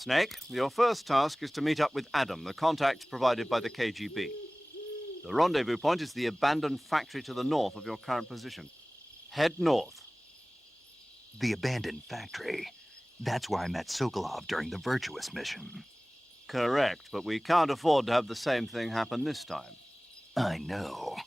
Snake, your first task is to meet up with Adam, the contact provided by the KGB. The rendezvous point is the abandoned factory to the north of your current position. Head north. The abandoned factory. That's where I met Sokolov during the Virtuous mission. Correct, but we can't afford to have the same thing happen this time. I know.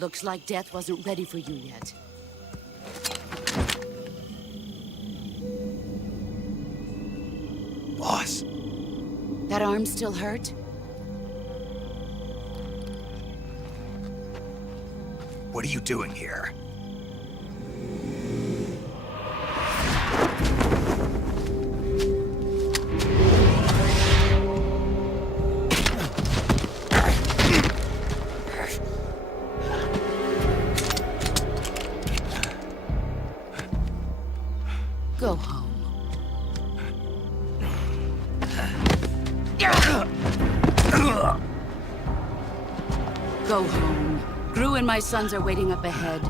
Looks like death wasn't ready for you yet. Boss. That arm still hurt? What are you doing here? Go home. Go home. Gru and my sons are waiting up ahead.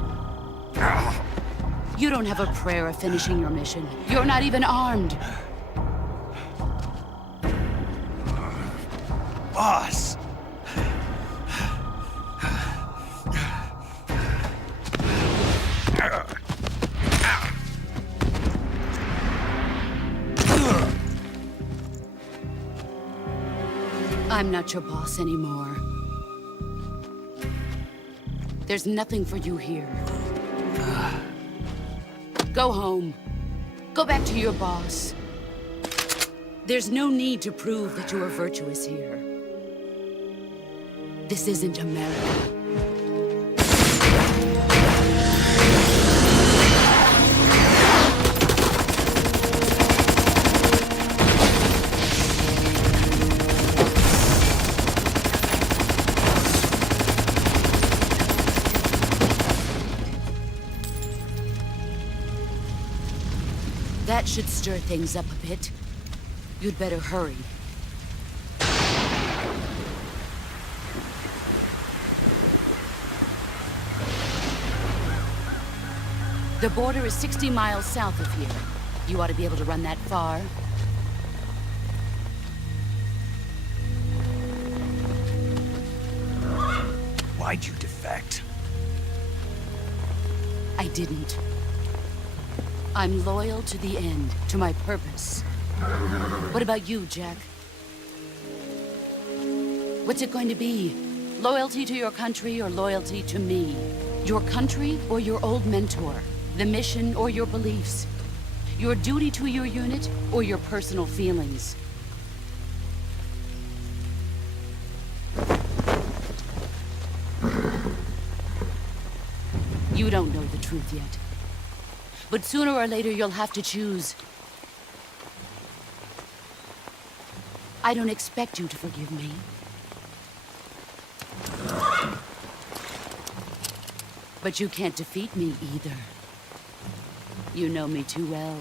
You don't have a prayer of finishing your mission. You're not even armed. Boss! I'm not your boss anymore. There's nothing for you here. Go home. Go back to your boss. There's no need to prove that you are virtuous here. This isn't America. That should stir things up a bit. You'd better hurry. The border is 60 miles south of here. You ought to be able to run that far. Why'd you defect? I didn't. I'm loyal to the end, to my purpose. What about you, Jack? What's it going to be? Loyalty to your country or loyalty to me? Your country or your old mentor? The mission or your beliefs? Your duty to your unit or your personal feelings? You don't know the truth yet. But sooner or later you'll have to choose. I don't expect you to forgive me. But you can't defeat me either. You know me too well.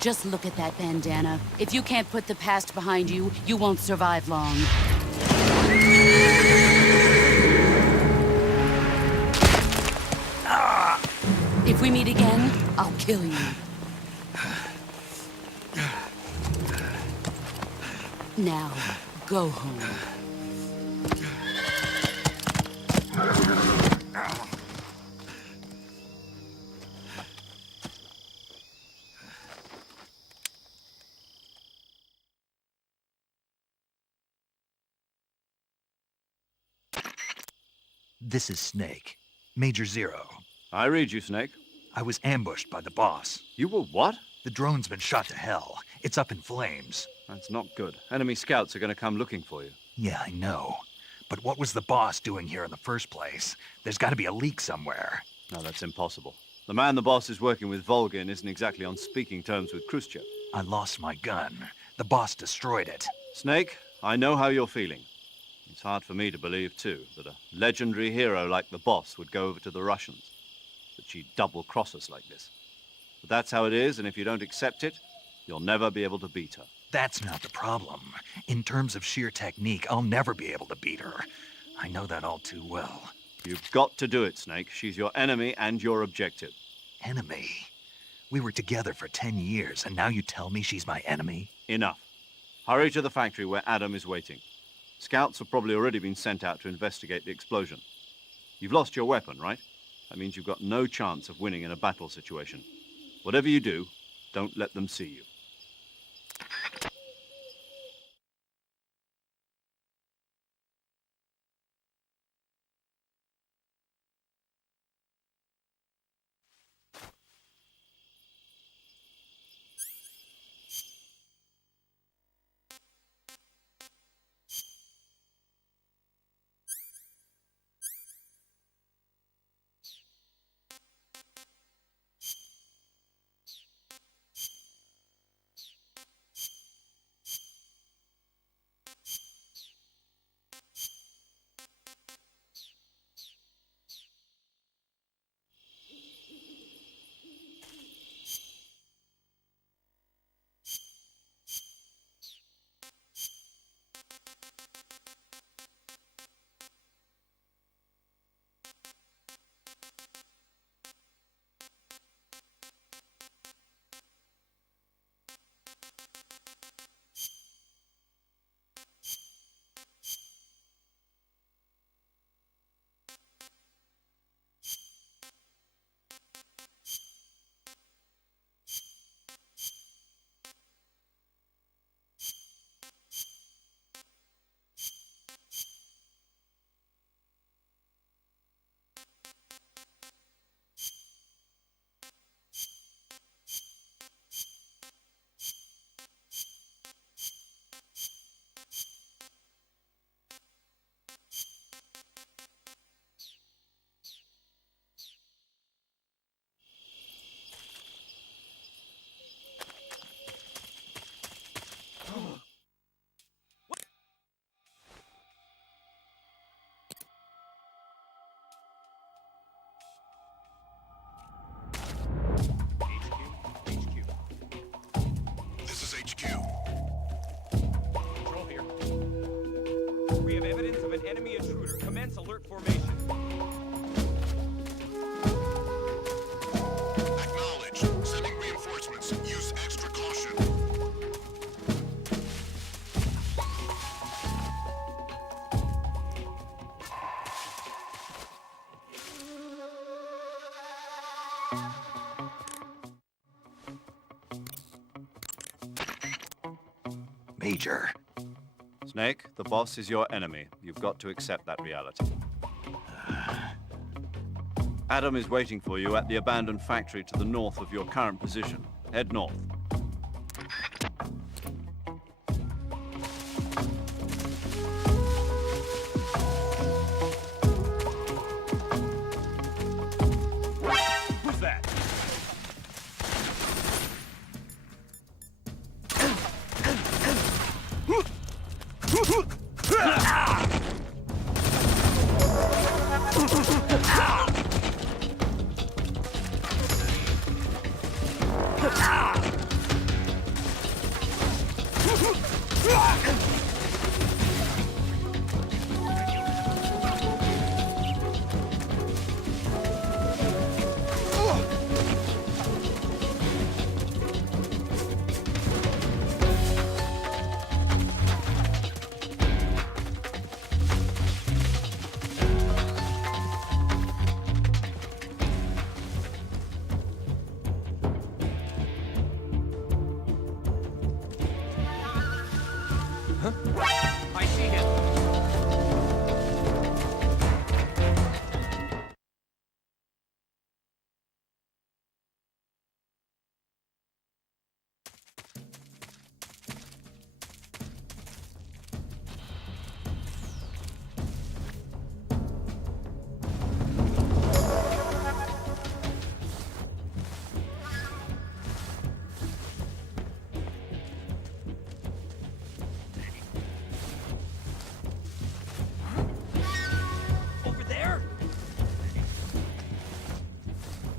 Just look at that bandana. If you can't put the past behind you, you won't survive long. If we meet again, I'll kill you. Now, go home. This is Snake. Major Zero. I read you, Snake. I was ambushed by the boss. You were what? The drone's been shot to hell. It's up in flames. That's not good. Enemy scouts are going to come looking for you. Yeah, I know. But what was the boss doing here in the first place? There's got to be a leak somewhere. No, that's impossible. The man the boss is working with, Volgin, isn't exactly on speaking terms with Khrushchev. I lost my gun. The boss destroyed it. Snake, I know how you're feeling. It's hard for me to believe, too, that a legendary hero like the boss would go over to the Russians. That she'd double-cross us like this. But that's how it is, and if you don't accept it, you'll never be able to beat her. That's not the problem. In terms of sheer technique, I'll never be able to beat her. I know that all too well. You've got to do it, Snake. She's your enemy and your objective. Enemy? We were together for 10 years, and now you tell me she's my enemy? Enough. Hurry to the factory where Adam is waiting. Scouts have probably already been sent out to investigate the explosion. You've lost your weapon, right? That means you've got no chance of winning in a battle situation. Whatever you do, don't let them see you. Commence alert formation. Acknowledged. Sending reinforcements. Use extra caution. Major. Snake, the boss is your enemy. You've got to accept that reality. Adam is waiting for you at the abandoned factory to the north of your current position. Head north. Who's that? I see him. Over there?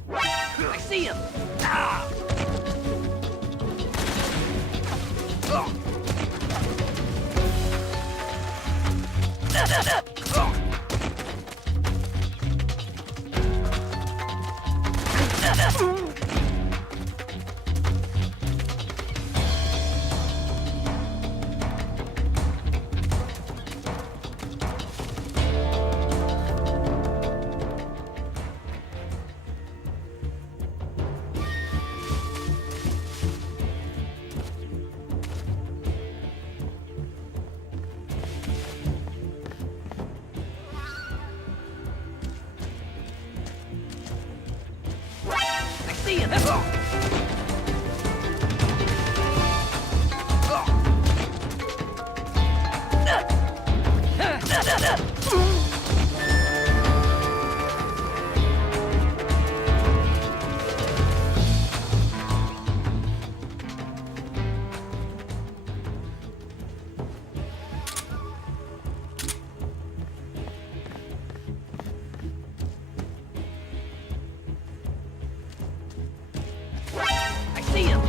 I see him! Ah! I see him! I see him!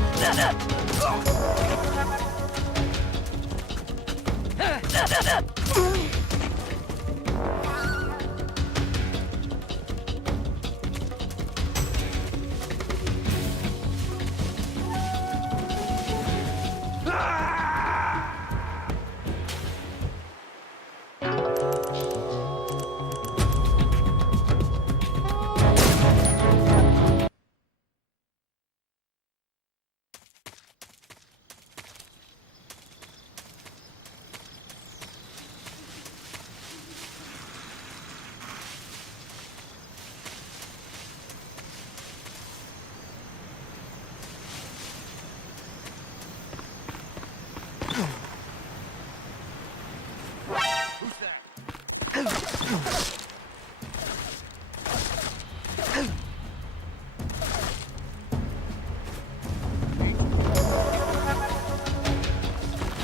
Who's that?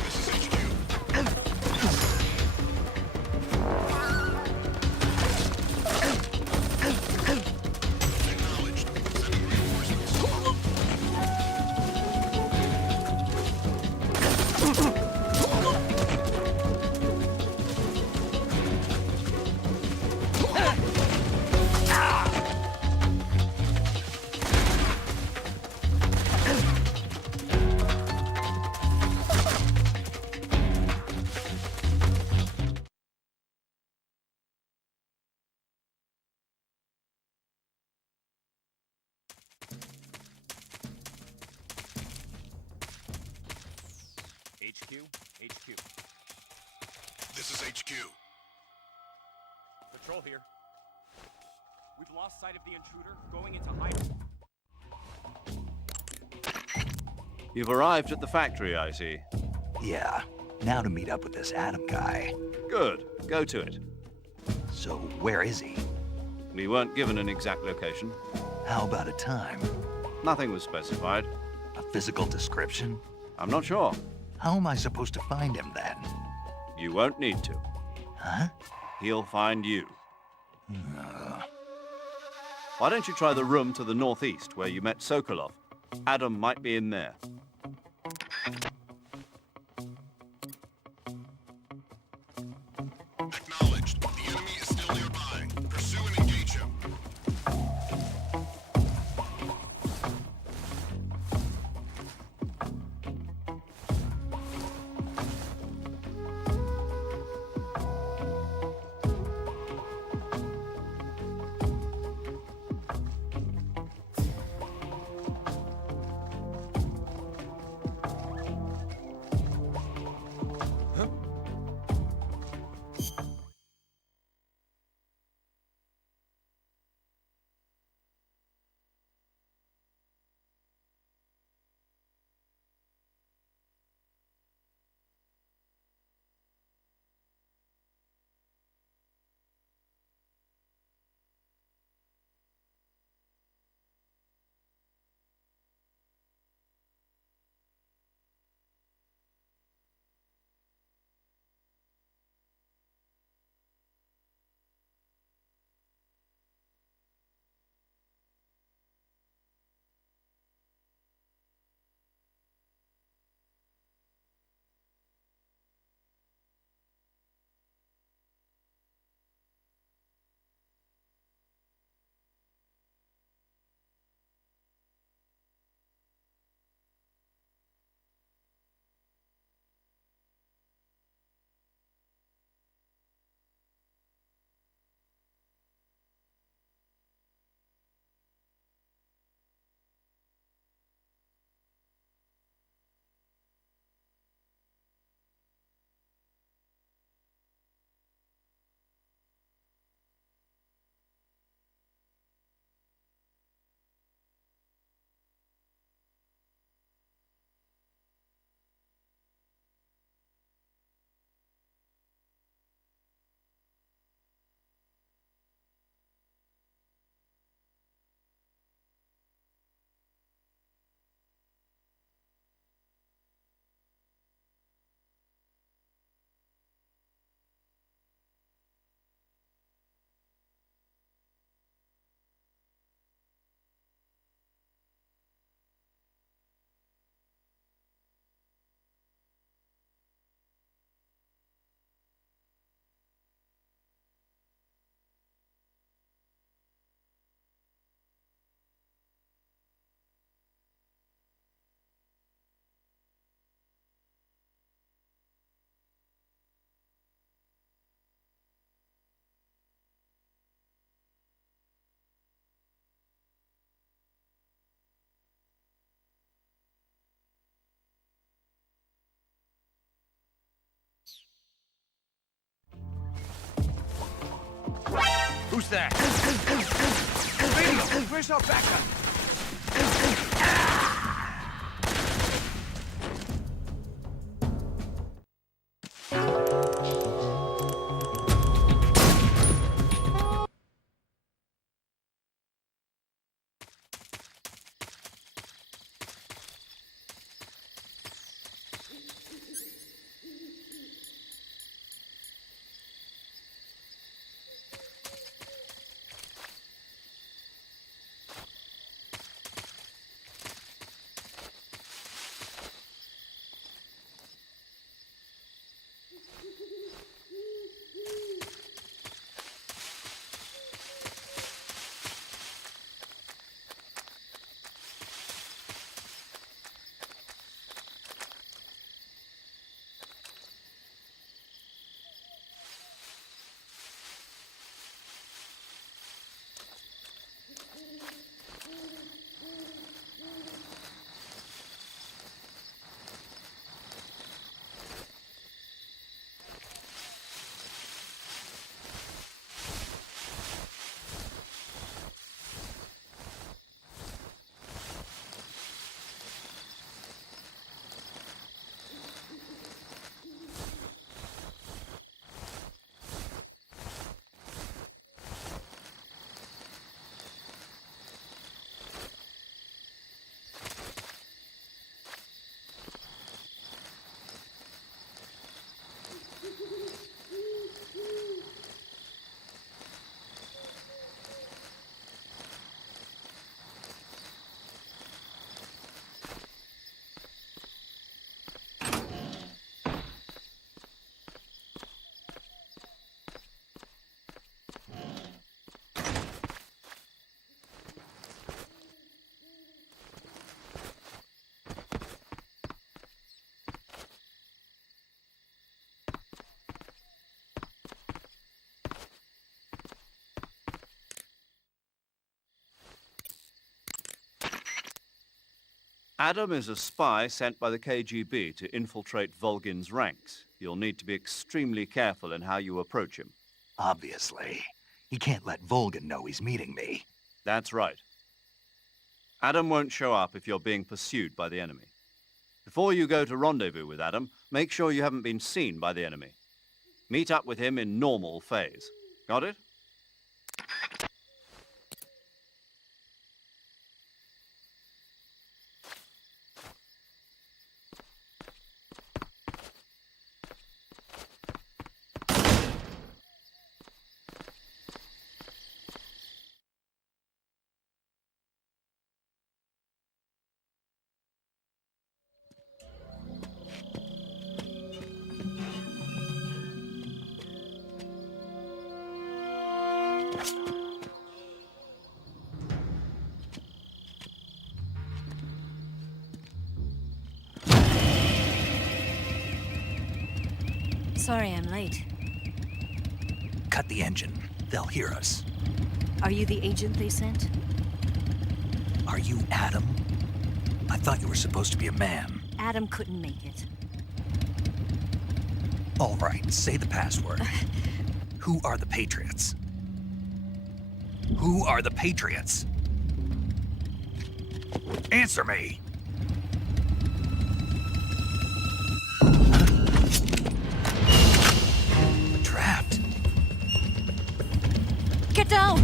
This is HQ. Acknowledged. Sending reinforcements. HQ. This is HQ. Patrol here. We've lost sight of the intruder, going into hiding. You've arrived at the factory, I see. Yeah, now to meet up with this Adam guy. Good. Go to it. So where is he? We weren't given an exact location. How about a time? Nothing was specified. A physical description? I'm not sure. How am I supposed to find him then? You won't need to. Huh? He'll find you. Why don't you try the room to the northeast where you met Sokolov? Adam might be in there. Acknowledged. The enemy is still nearby. Pursue and engage him. Who's there? Radio, where's our backup? Adam is a spy sent by the KGB to infiltrate Volgin's ranks. You'll need to be extremely careful in how you approach him. Obviously. He can't let Volgin know he's meeting me. That's right. Adam won't show up if you're being pursued by the enemy. Before you go to rendezvous with Adam, make sure you haven't been seen by the enemy. Meet up with him in normal phase. Got it? Sorry I'm late. Cut the engine. They'll hear us. Are you the agent they sent? Are you Adam? I thought you were supposed to be a man. Adam couldn't make it. All right, say the password. Who are the Patriots? Who are the Patriots? Answer me! We're trapped. Get down!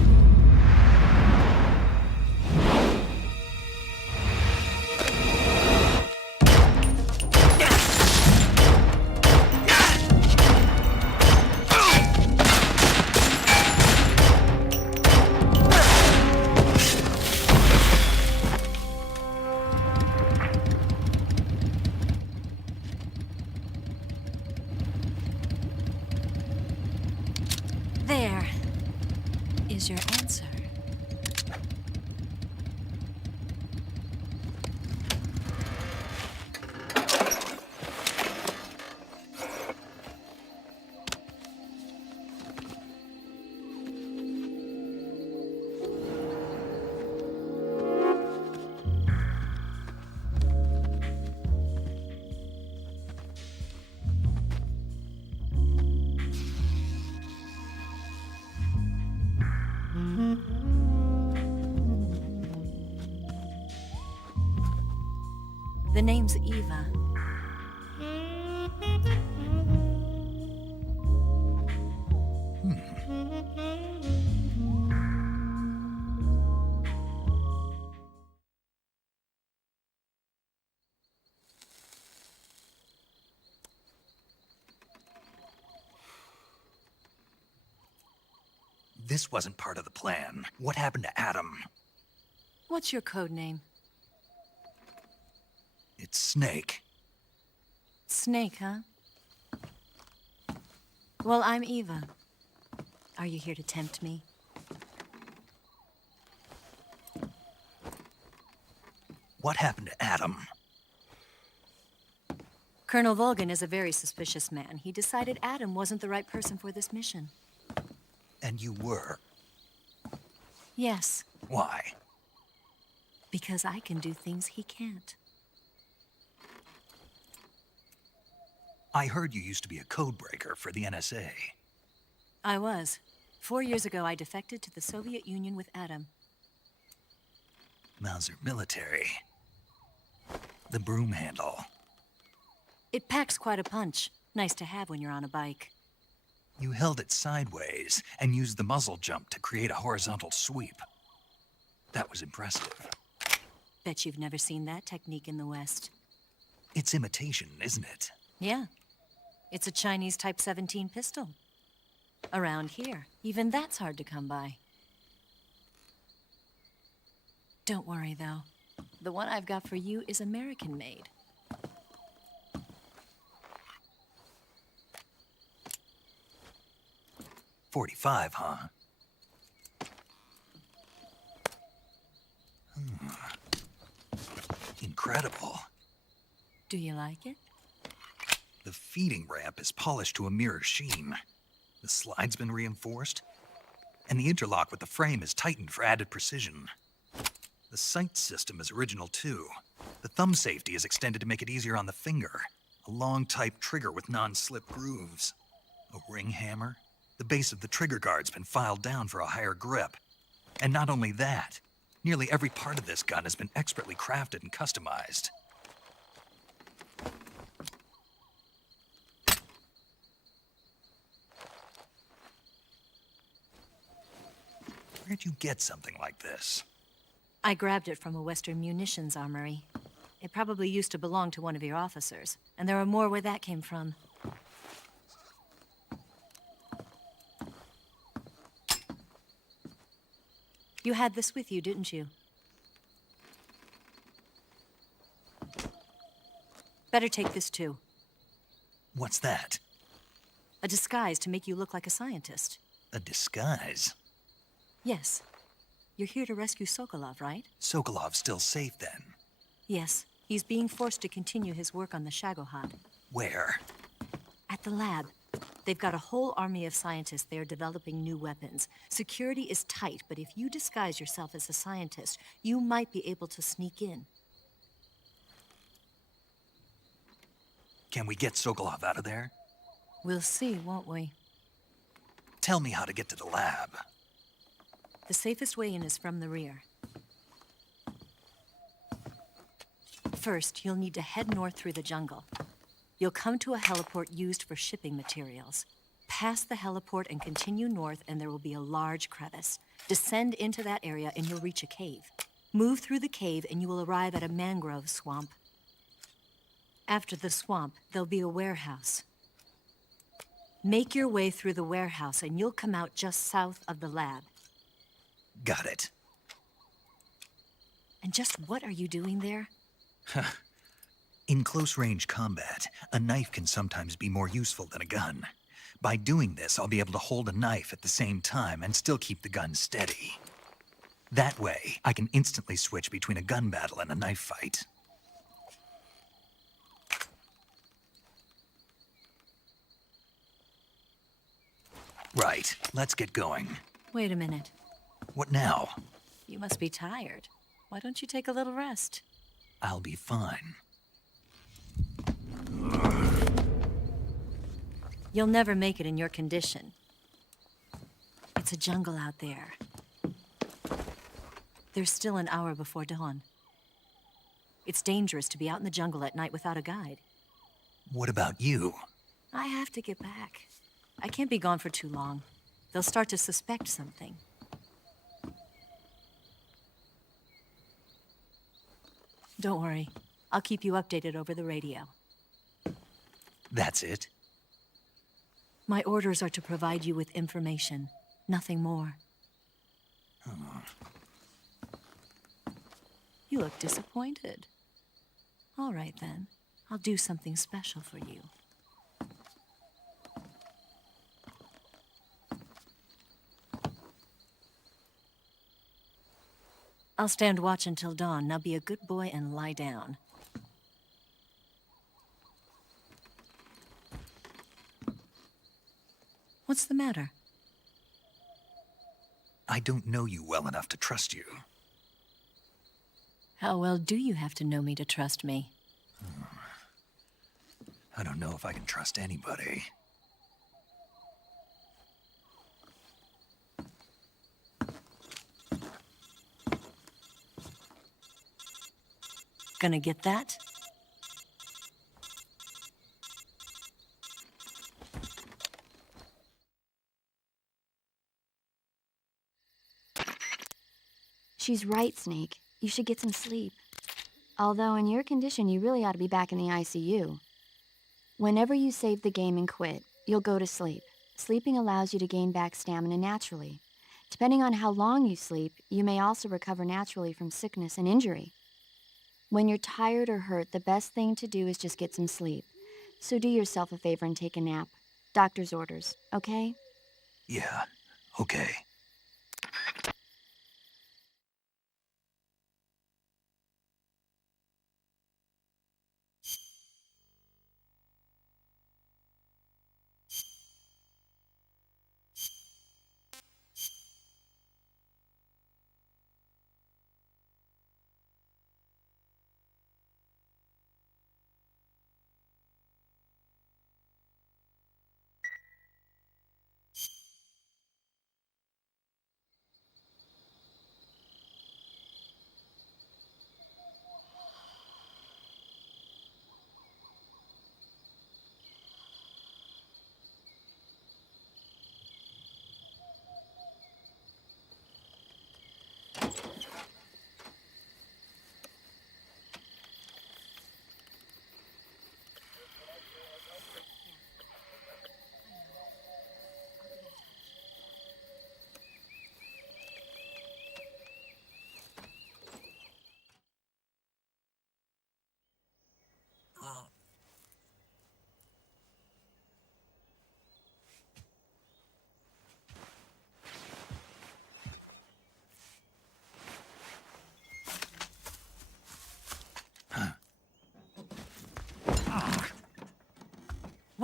There is your answer. The name's Eva. This wasn't part of the plan. What happened to Adam? What's your code name? It's Snake. Snake, huh? Well, I'm Eva. Are you here to tempt me? What happened to Adam? Colonel Volgin is a very suspicious man. He decided Adam wasn't the right person for this mission. And you were. Yes, Why? because I can do things he can't. I heard you used to be a codebreaker for the NSA. I was. 4 years ago, I defected to the Soviet Union with Adam. Mauser military. The broom handle. It packs quite a punch. Nice to have when you're on a bike. You held it sideways and used the muzzle jump to create a horizontal sweep. That was impressive. Bet you've never seen that technique in the West. It's imitation, isn't it? Yeah. It's a Chinese Type 17 pistol. Around here, even that's hard to come by. Don't worry, though. The one I've got for you is American-made. .45, huh? Incredible. Do you like it? The feeding ramp is polished to a mirror sheen. The slide's been reinforced, and the interlock with the frame is tightened for added precision. The sight system is original too. The thumb safety is extended to make it easier on the finger. A long type trigger with non-slip grooves. A ring hammer. The base of the trigger guard's been filed down for a higher grip. And not only that, nearly every part of this gun has been expertly crafted and customized. Where'd you get something like this? I grabbed it from a Western munitions armory. It probably used to belong to one of your officers, and there are more where that came from. You had this with you, didn't you? Better take this too. What's that? A disguise to make you look like a scientist. A disguise? Yes. You're here to rescue Sokolov, right? Sokolov's still safe then. Yes. He's being forced to continue his work on the Shagohod. Where? At the lab. They've got a whole army of scientists there developing new weapons. Security is tight, but if you disguise yourself as a scientist, you might be able to sneak in. Can we get Sokolov out of there? We'll see, won't we? Tell me how to get to the lab. The safest way in is from the rear. First, you'll need to head north through the jungle. You'll come to a heliport used for shipping materials. Pass the heliport and continue north, and there will be a large crevice. Descend into that area, and you'll reach a cave. Move through the cave, and you will arrive at a mangrove swamp. After the swamp, there'll be a warehouse. Make your way through the warehouse, and you'll come out just south of the lab. Got it. And just what are you doing there? In close-range combat, a knife can sometimes be more useful than a gun. By doing this, I'll be able to hold a knife at the same time and still keep the gun steady. That way, I can instantly switch between a gun battle and a knife fight. Right, let's get going. Wait a minute. What now? You must be tired. Why don't you take a little rest? I'll be fine. You'll never make it in your condition. It's a jungle out there. There's still an hour before dawn. It's dangerous to be out in the jungle at night without a guide. What about you? I have to get back. I can't be gone for too long. They'll start to suspect something. Don't worry. I'll keep you updated over the radio. That's it? My orders are to provide you with information, nothing more. You look disappointed. All right, then. I'll do something special for you. I'll stand watch until dawn. Now be a good boy and lie down. What's the matter? I don't know you well enough to trust you. How well do you have to know me to trust me? I don't know if I can trust anybody. Gonna get that? She's right, Snake. You should get some sleep. Although in your condition, you really ought to be back in the ICU. Whenever you save the game and quit, you'll go to sleep. Sleeping allows you to gain back stamina naturally. Depending on how long you sleep, you may also recover naturally from sickness and injury. When you're tired or hurt, the best thing to do is just get some sleep. So do yourself a favor and take a nap. Doctor's orders, okay? Yeah, okay.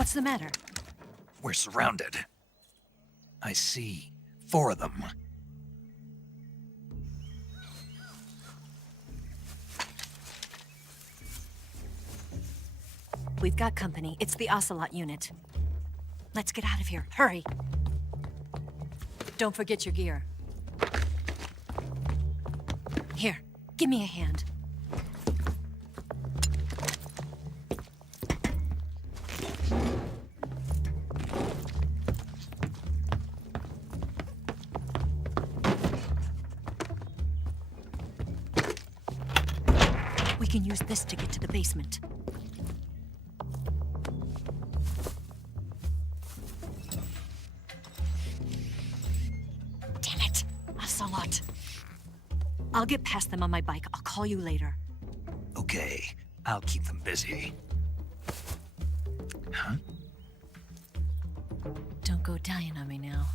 What's the matter? We're surrounded. I see 4 of them. We've got company. It's the Ocelot unit. Let's get out of here. Hurry. Don't forget your gear. Here, give me a hand. We can use this to get to the basement. Damn it, Ocelot. I'll get past them on my bike. I'll call you later. Okay, I'll keep them busy. Huh? Don't go dying on me now.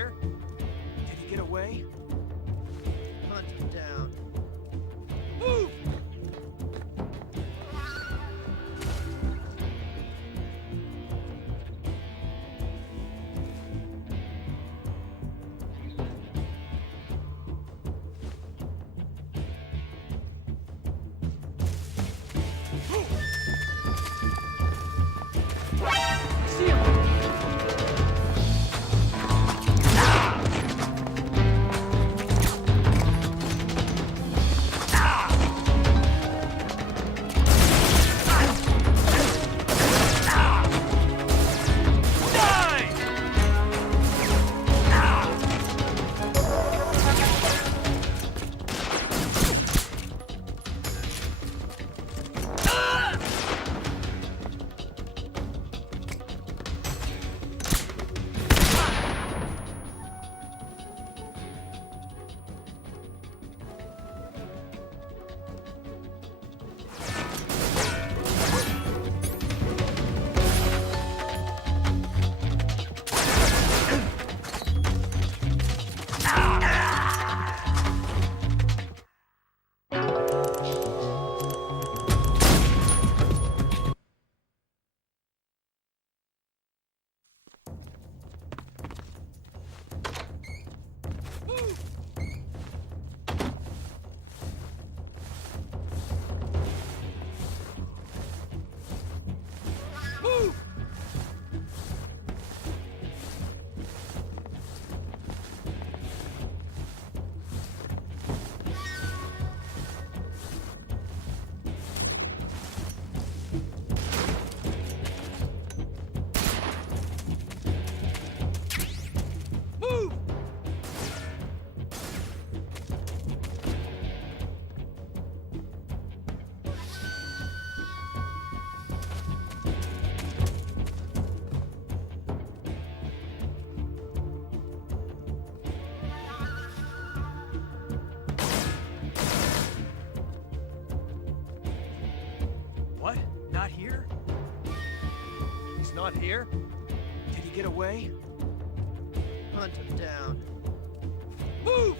here? Did he get away? Hunt him down. Move! See him! What? Not here? He's not here? Did he get away? Hunt him down. Move!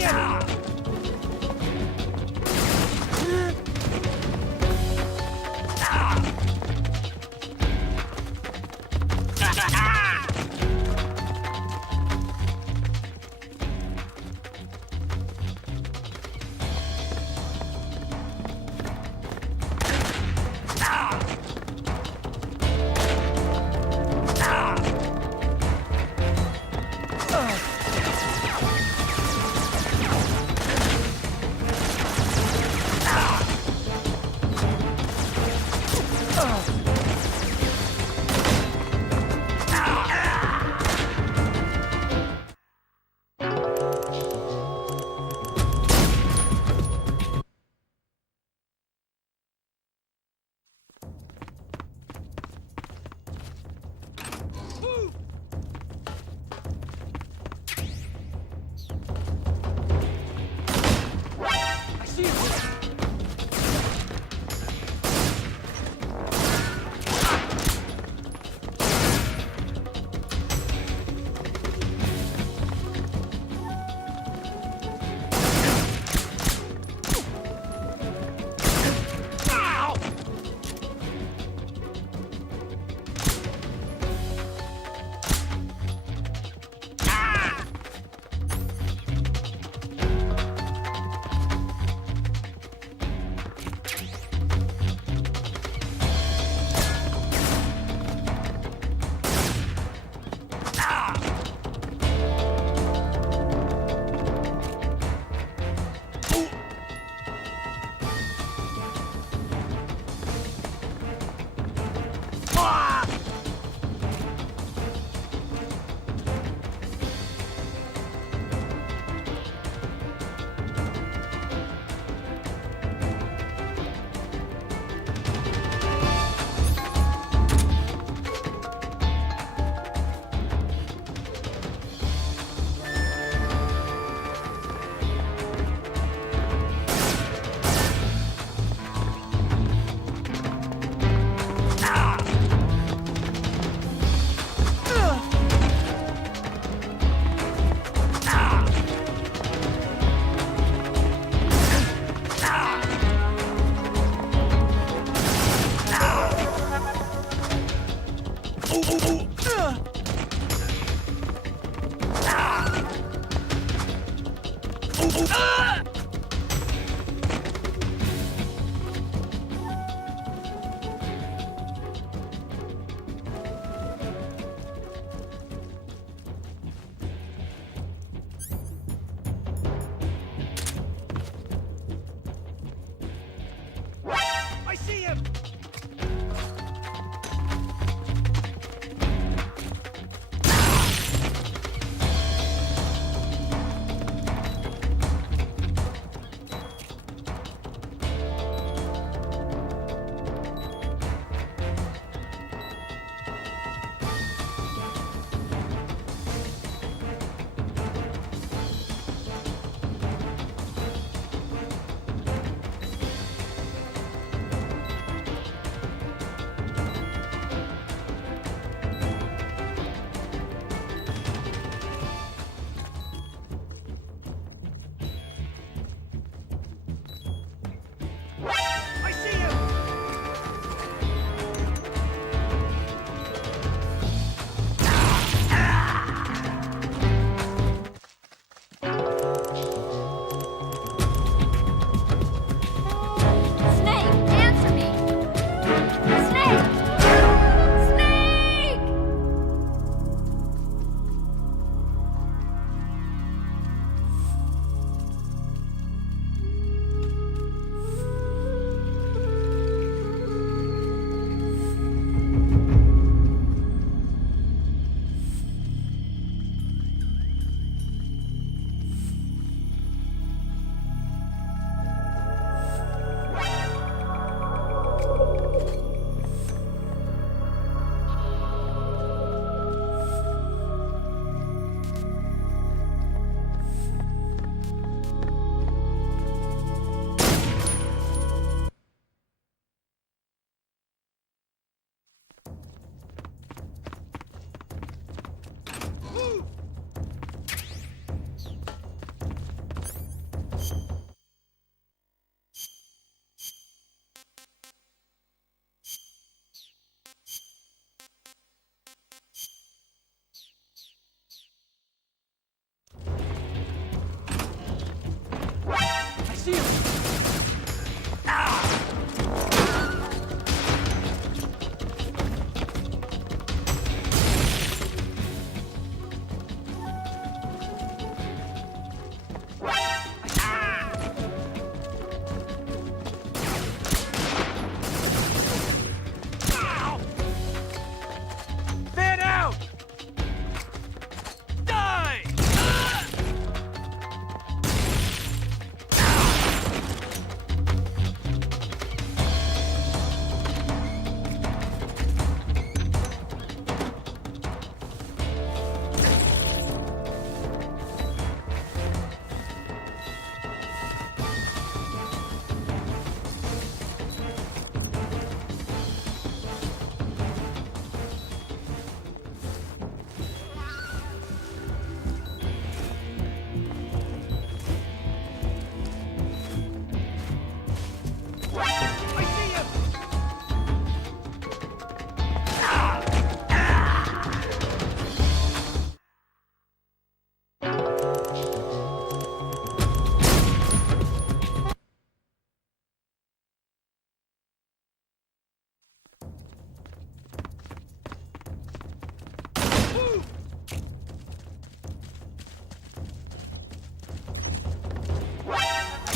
the enemy!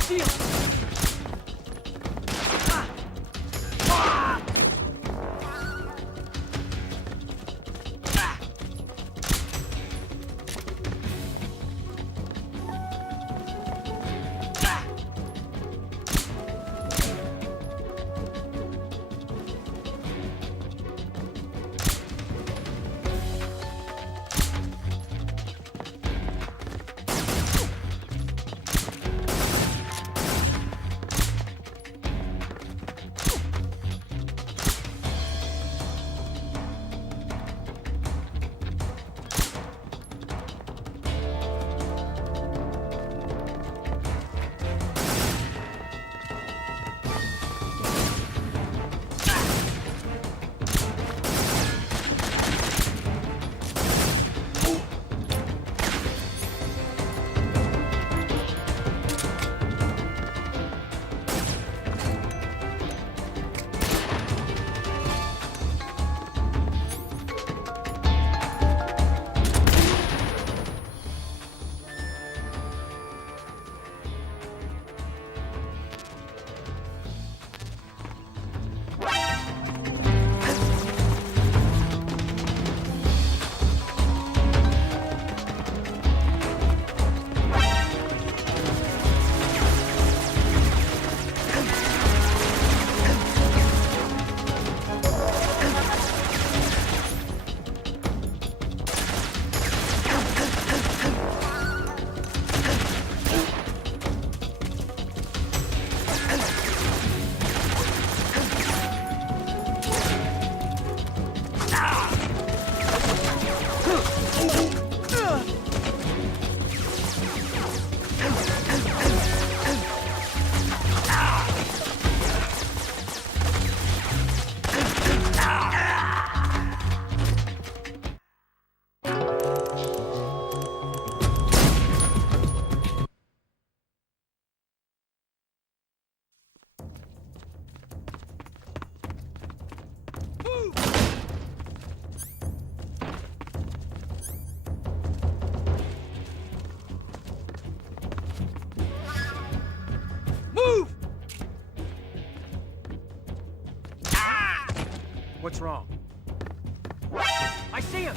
see him! What's wrong? I see him!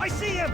I see him!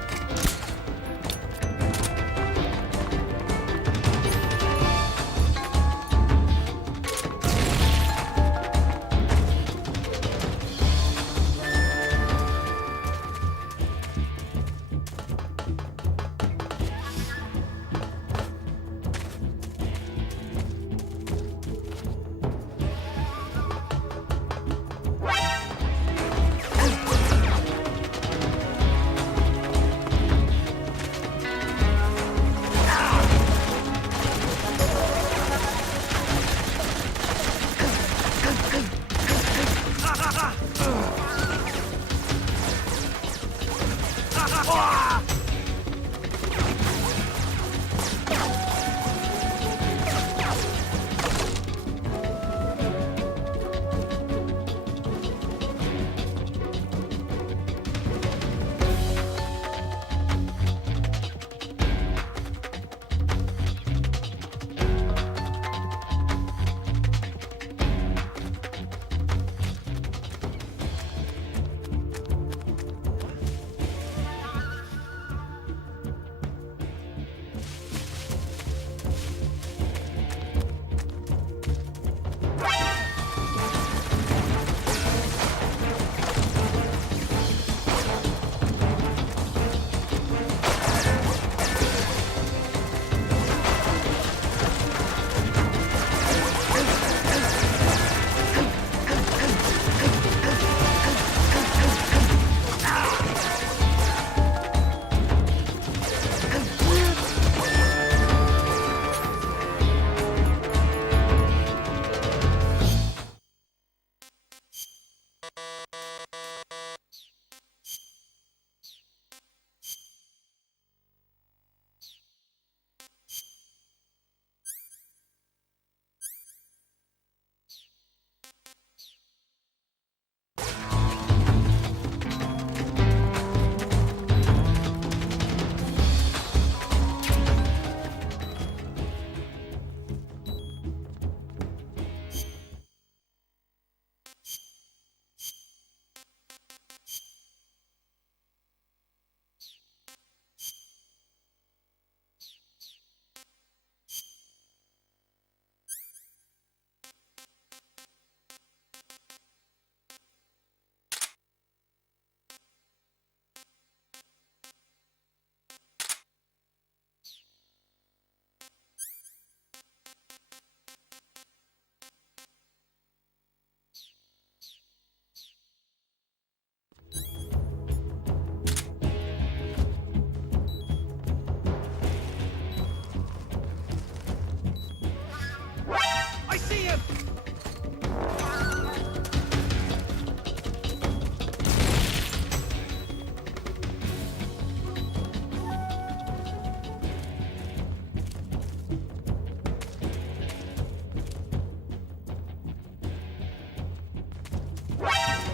I see him!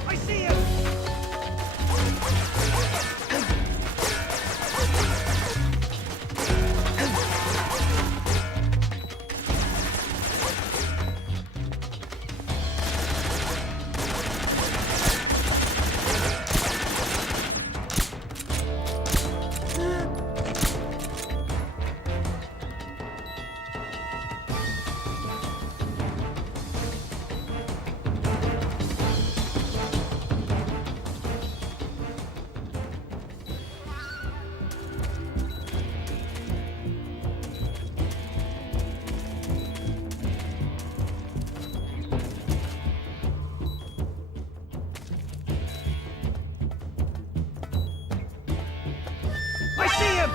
I see him! I see him!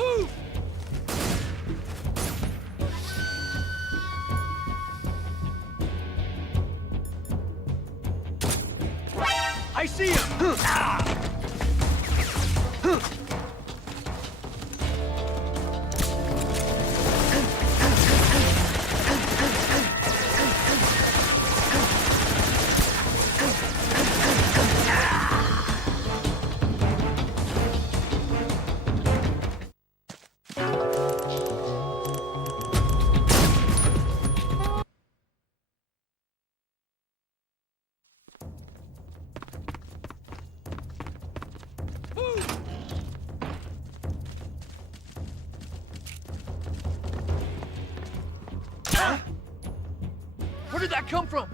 Move! I see him! Where did that come from?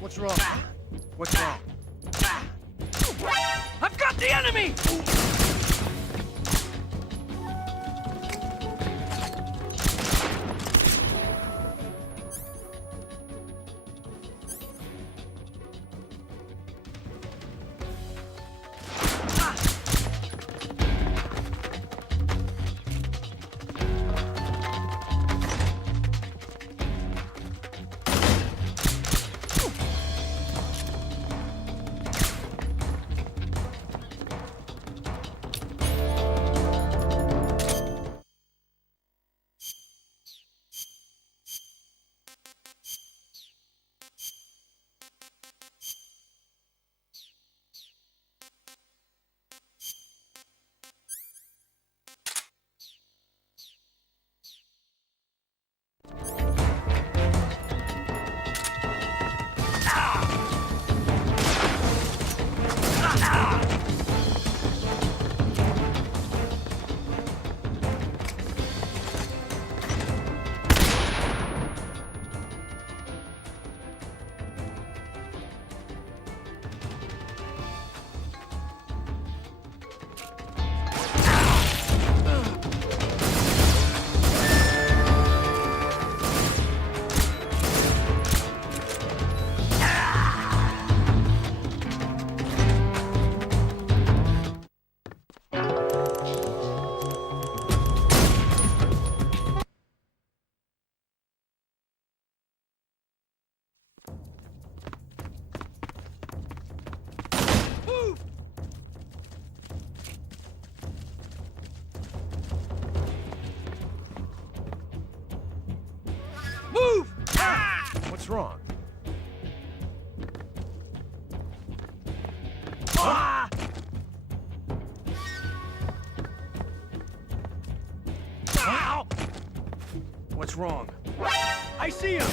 What's wrong? What's wrong? I've got the enemy! Move! What's wrong? Ow! What's wrong? I see him!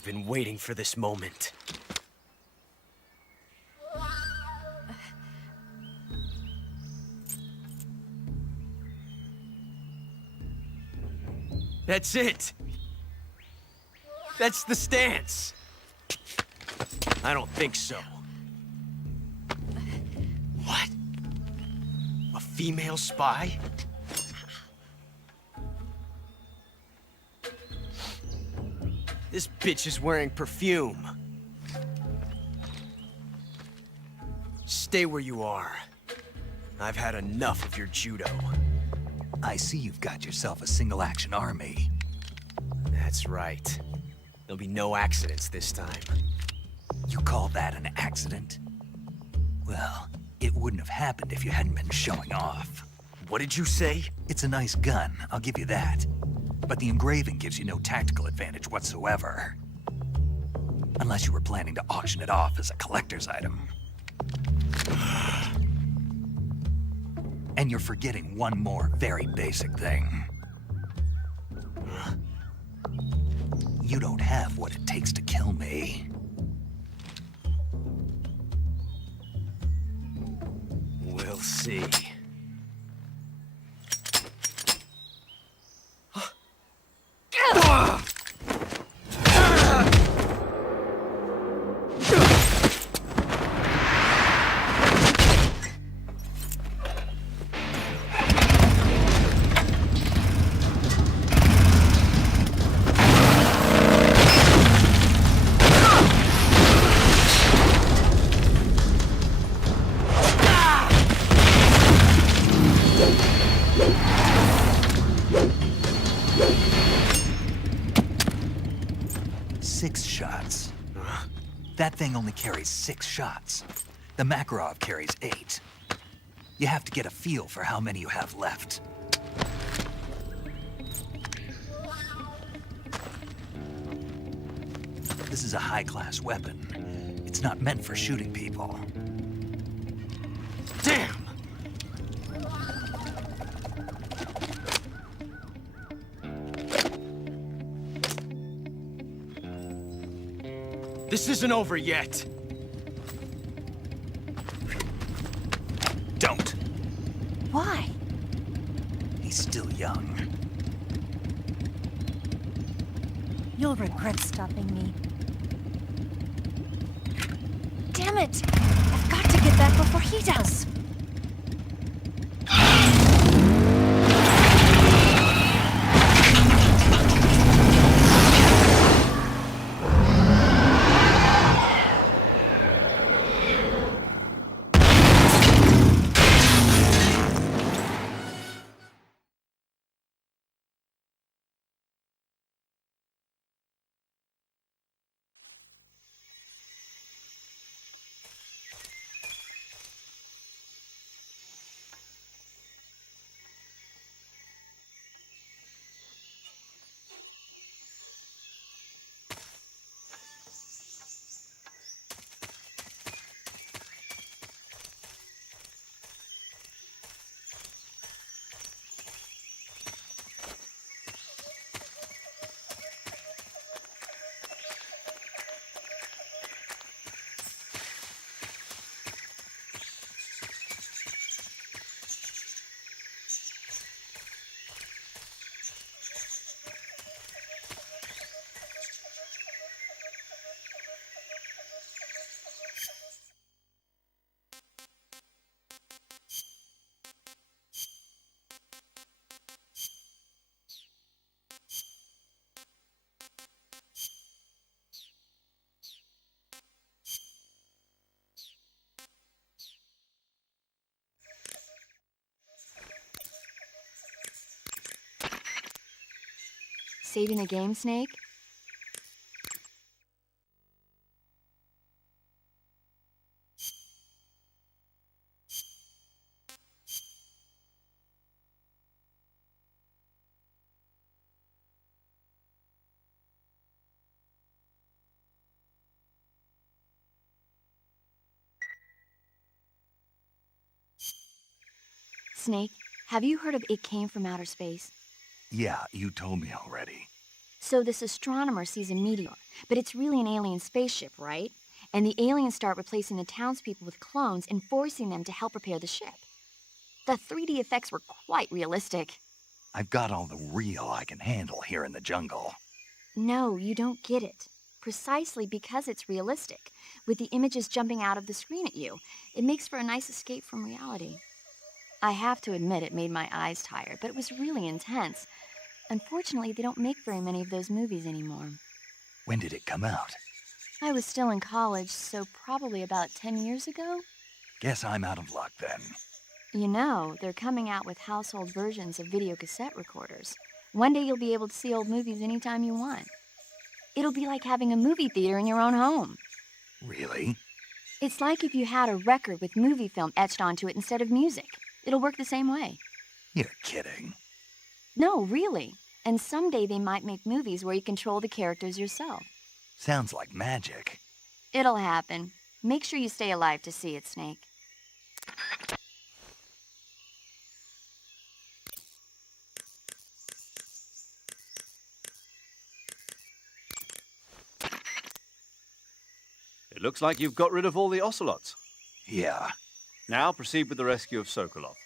I've been waiting for this moment. That's it! That's the stance! I don't think so. What? A female spy? This bitch is wearing perfume. Stay where you are. I've had enough of your judo. I see you've got yourself a single-action army. That's right. There'll be no accidents this time. You call that an accident? Well, it wouldn't have happened if you hadn't been showing off. What did you say? It's a nice gun, I'll give you that. But the engraving gives you no tactical advantage whatsoever. Unless you were planning to auction it off as a collector's item. And you're forgetting one more very basic thing. You don't have what it takes to kill me. We'll see. That thing only carries 6 shots. The Makarov carries 8. You have to get a feel for how many you have left. This is a high-class weapon. It's not meant for shooting people. Damn! This isn't over yet. Don't. Why? He's still young. You'll regret stopping me. Damn it! I've got to get back before he does. Saving the game, Snake? Snake, have you heard of It Came from Outer Space? Yeah, you told me already. So this astronomer sees a meteor, but it's really an alien spaceship, right? And the aliens start replacing the townspeople with clones and forcing them to help repair the ship. The 3D effects were quite realistic. I've got all the real I can handle here in the jungle. No, you don't get it. Precisely because it's realistic, with the images jumping out of the screen at you, it makes for a nice escape from reality. I have to admit it made my eyes tired, but it was really intense. Unfortunately, they don't make very many of those movies anymore. When did it come out? I was still in college, so probably about 10 years ago. Guess I'm out of luck then. You know, they're coming out with household versions of video cassette recorders. One day you'll be able to see old movies anytime you want. It'll be like having a movie theater in your own home. Really? It's like if you had a record with movie film etched onto it instead of music. It'll work the same way. You're kidding. No, really. And someday they might make movies where you control the characters yourself. Sounds like magic. It'll happen. Make sure you stay alive to see it, Snake. It looks like you've got rid of all the ocelots. Yeah. Now proceed with the rescue of Sokolov.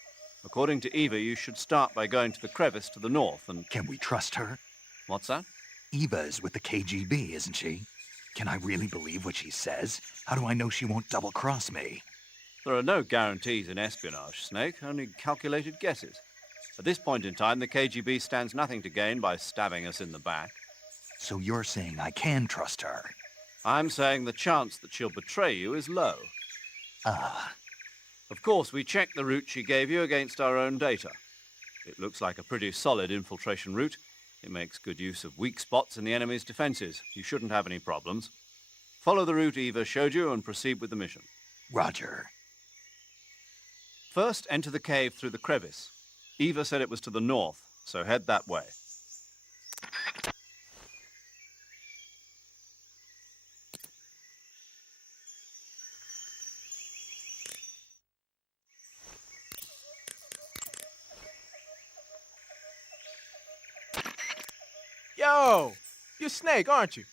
According to Eva, you should start by going to the crevice to the north and... Can we trust her? What's that? Eva's with the KGB, isn't she? Can I really believe what she says? How do I know she won't double-cross me? There are no guarantees in espionage, Snake, only calculated guesses. At this point in time, the KGB stands nothing to gain by stabbing us in the back. So you're saying I can trust her? I'm saying the chance that she'll betray you is low. Ah. Of course, we checked the route she gave you against our own data. It looks like a pretty solid infiltration route. It makes good use of weak spots in the enemy's defenses. You shouldn't have any problems. Follow the route Eva showed you and proceed with the mission. Roger. First, enter the cave through the crevice. Eva said it was to the north, so head that way. Yo, you're Snake, aren't you?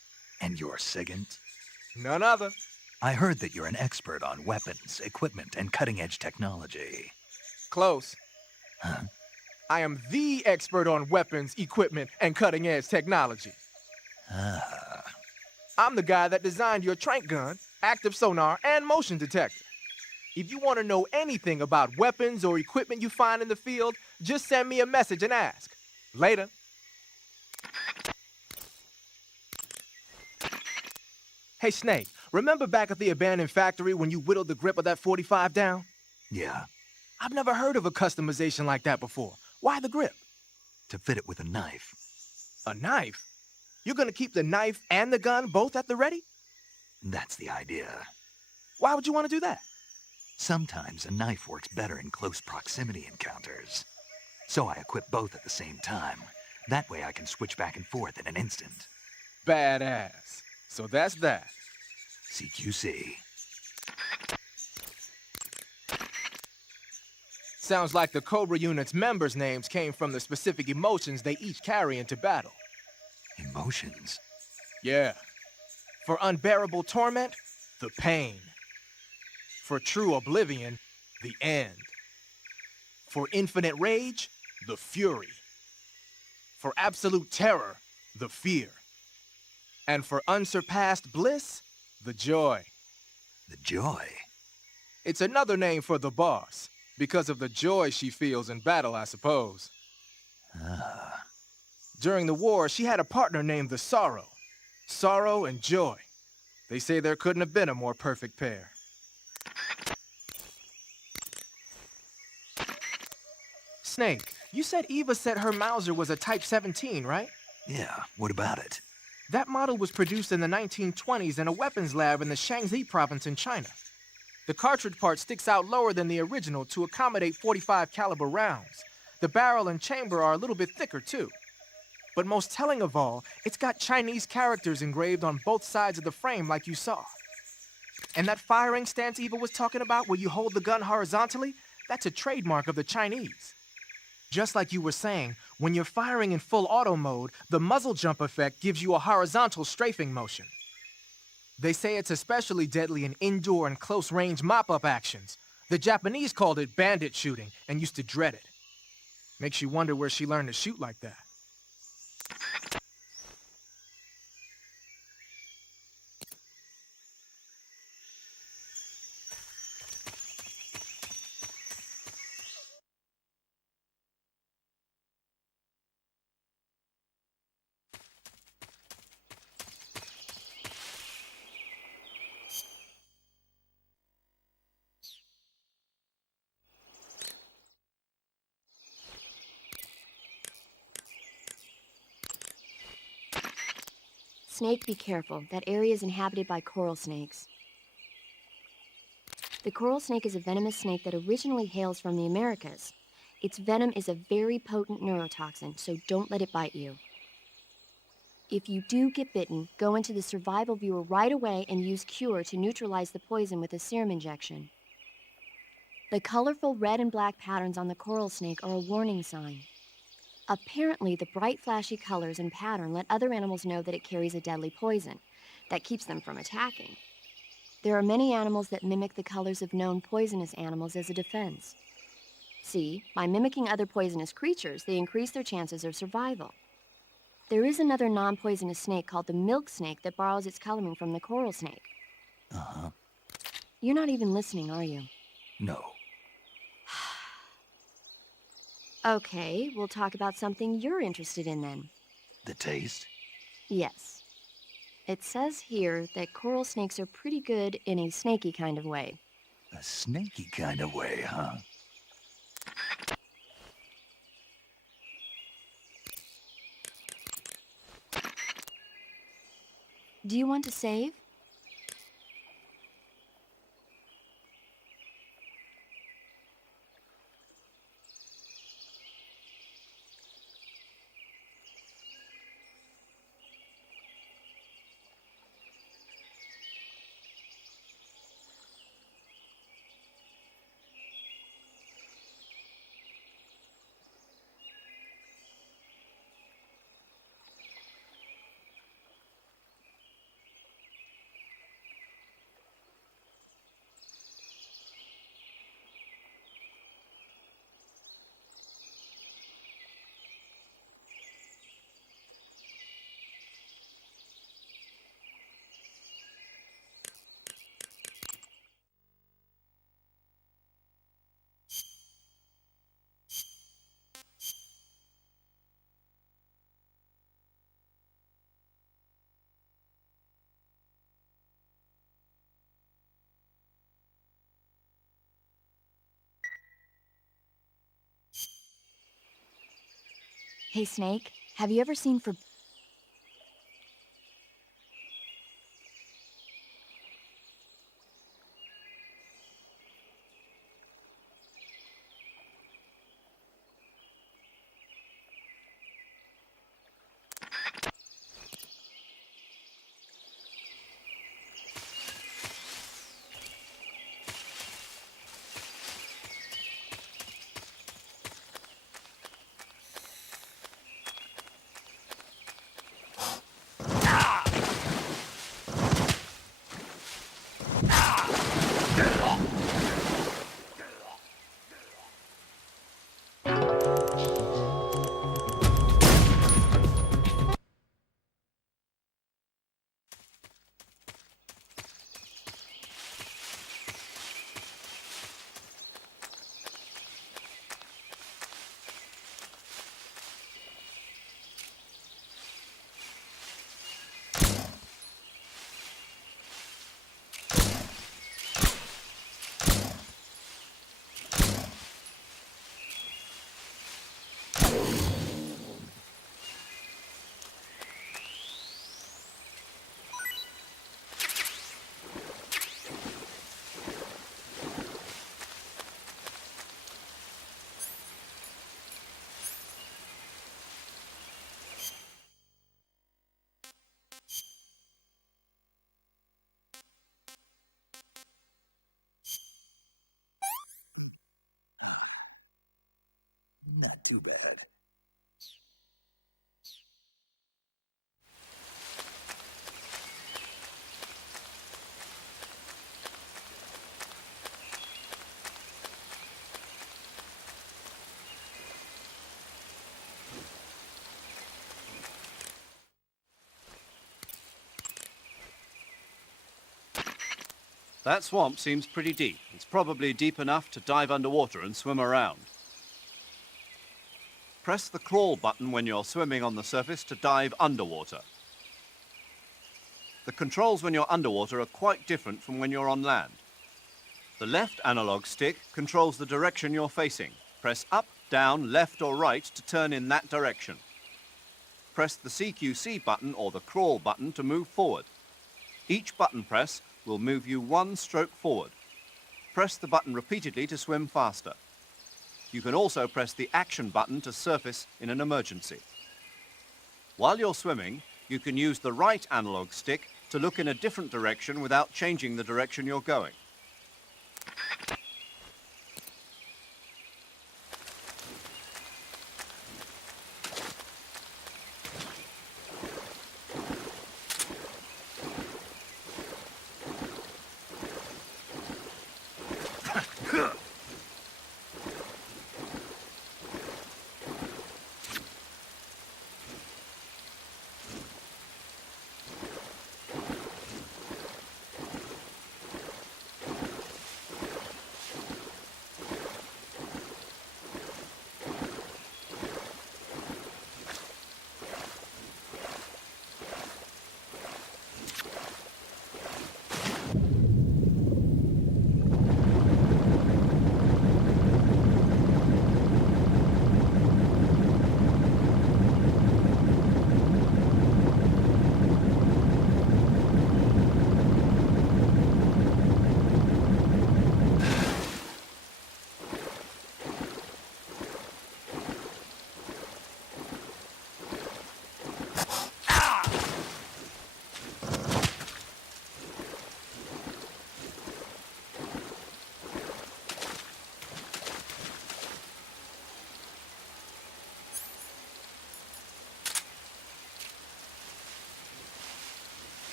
And you're Sigint? None other. I heard that you're an expert on weapons, equipment, and cutting-edge technology. Close. Huh? I am the expert on weapons, equipment, and cutting-edge technology. Ah. I'm the guy that designed your trank gun active sonar, and motion detector. If you want to know anything about weapons or equipment you find in the field, just send me a message and ask. Later. Hey, Snake, remember back at the abandoned factory when you whittled the grip of that 45 down? Yeah, I've never heard of a customization like that before. Why the grip? to fit it with a knife. A knife? You're gonna keep the knife and the gun both at the ready? That's the idea. Why would you want to do that? Sometimes a knife works better in close proximity encounters. So I equip both at the same time. That way I can switch back and forth in an instant. Badass. So that's that. CQC. Sounds like the Cobra Unit's members' names came from the specific emotions they each carry into battle. Emotions? Yeah. For unbearable torment, the pain. For true oblivion, the end. For infinite rage, the fury. For absolute terror, the fear. And for unsurpassed bliss, the joy. The joy? It's another name for the boss, because of the joy she feels in battle, I suppose. Ah. During the war, she had a partner named the Sorrow. Sorrow and joy. They say there couldn't have been a more perfect pair. Snake, you said Eva said her Mauser was a Type 17, right? Yeah, what about it? That model was produced in the 1920s in a weapons lab in the Shaanxi province in China. The cartridge part sticks out lower than the original to accommodate 45 caliber rounds. The barrel and chamber are a little bit thicker too. But most telling of all, it's got Chinese characters engraved on both sides of the frame like you saw. And that firing stance Eva was talking about where you hold the gun horizontally, that's a trademark of the Chinese. Just like you were saying, when you're firing in full auto mode, the muzzle jump effect gives you a horizontal strafing motion. They say it's especially deadly in indoor and close-range mop-up actions. The Japanese called it bandit shooting and used to dread it. Makes you wonder where she learned to shoot like that. Snake, be careful. That area is inhabited by coral snakes. The coral snake is a venomous snake that originally hails from the Americas. Its venom is a very potent neurotoxin, so don't let it bite you. If you do get bitten, go into the survival viewer right away and use Cure to neutralize the poison with a serum injection. The colorful red and black patterns on the coral snake are a warning sign. Apparently, the bright, flashy colors and pattern let other animals know that it carries a deadly poison that keeps them from attacking. There are many animals that mimic the colors of known poisonous animals as a defense. See, by mimicking other poisonous creatures, they increase their chances of survival. There is another non-poisonous snake called the milk snake that borrows its coloring from the coral snake. Uh-huh. You're not even listening, are you? No. Okay, we'll talk about something you're interested in then. The taste? Yes. It says here that coral snakes are pretty good in a snaky kind of way. A snaky kind of way, huh? Do you want to save? Hey, Snake, have you ever seen for... Not too bad. That swamp seems pretty deep. It's probably deep enough to dive underwater and swim around. Press the crawl button when you're swimming on the surface to dive underwater. The controls when you're underwater are quite different from when you're on land. The left analog stick controls the direction you're facing. Press up, down, left or right to turn in that direction. Press the CQC button or the crawl button to move forward. Each button press will move you one stroke forward. Press the button repeatedly to swim faster. You can also press the action button to surface in an emergency. While you're swimming, you can use the right analog stick to look in a different direction without changing the direction you're going.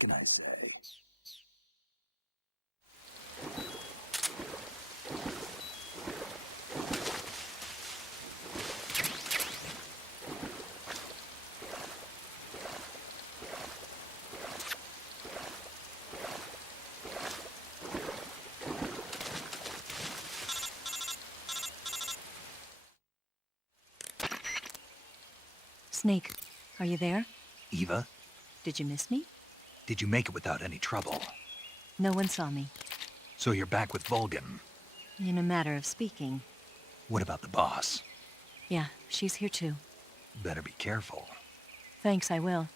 What can I say? Snake, are you there? Eva, Did you miss me? did you make it without any trouble? No one saw me. So you're back with Vulcan. In a matter of speaking. What about the boss? Yeah, she's here too. Better be careful. Thanks, I will.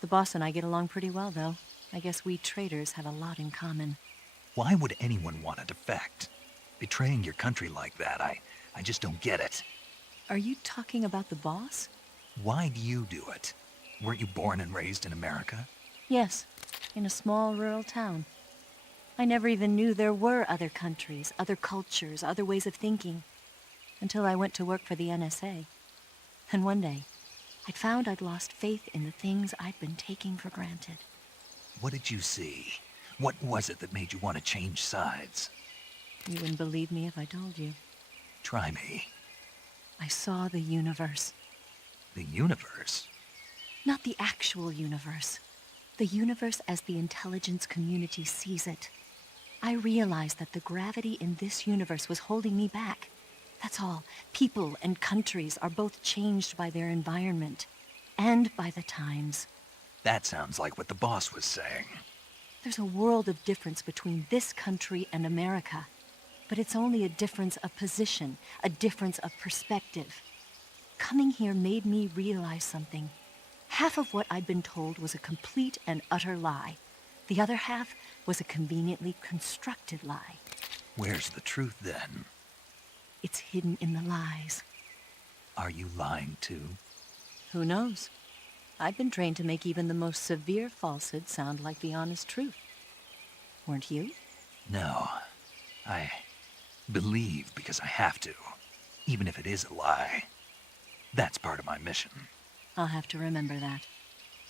The boss and I get along pretty well, though. I guess we traders have a lot in common. Why would anyone want to defect? Betraying your country like that, I just don't get it. Are you talking about the boss? Why do you do it? Weren't you born and raised in America? Yes, in a small rural town. I never even knew there were other countries, other cultures, other ways of thinking, until I went to work for the NSA. And one day, I'd found I'd lost faith in the things I'd been taking for granted. What did you see? What was it that made you want to change sides? You wouldn't believe me if I told you. Try me. I saw the universe. The universe? Not the actual universe. The universe as the intelligence community sees it. I realized that the gravity in this universe was holding me back. That's all. People and countries are both changed by their environment and by the times. That sounds like what the boss was saying. There's a world of difference between this country and America. But it's only a difference of position, a difference of perspective. Coming here made me realize something. Half of what I'd been told was a complete and utter lie. The other half was a conveniently constructed lie. Where's the truth then? It's hidden in the lies. Are you lying too? Who knows? I've been trained to make even the most severe falsehood sound like the honest truth. Weren't you? No. I believe because I have to, even if it is a lie. That's part of my mission. I'll have to remember that.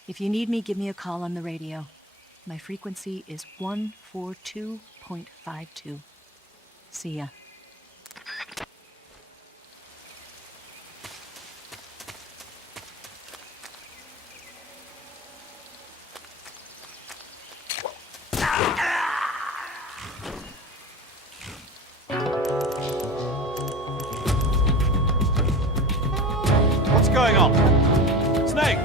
If you need me, give me a call on the radio. My frequency is 142.52. See ya. What's going on? Snake!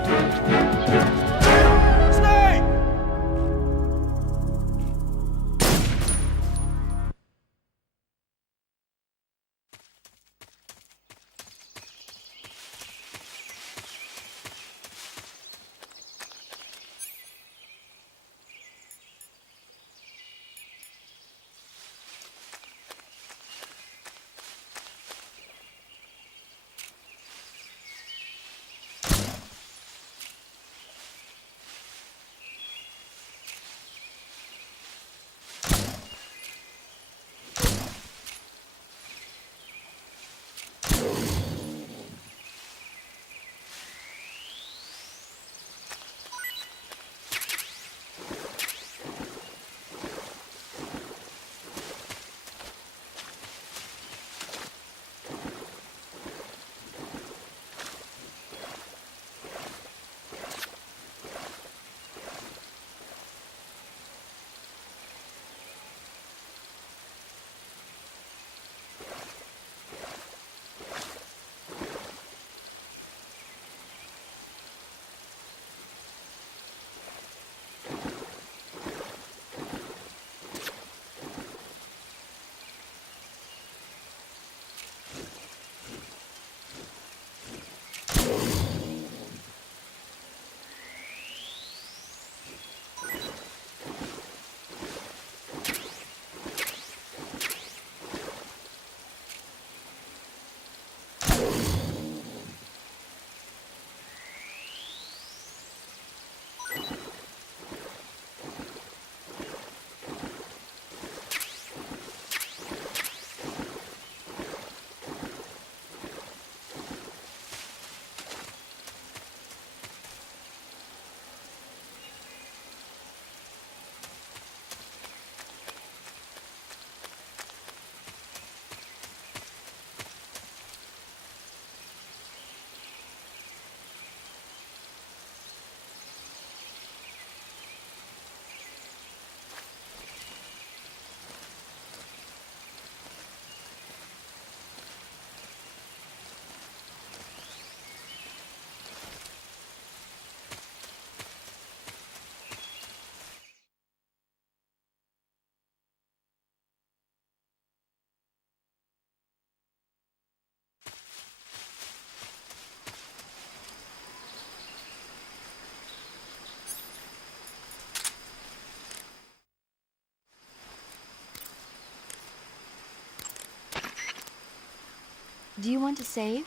Do you want to save?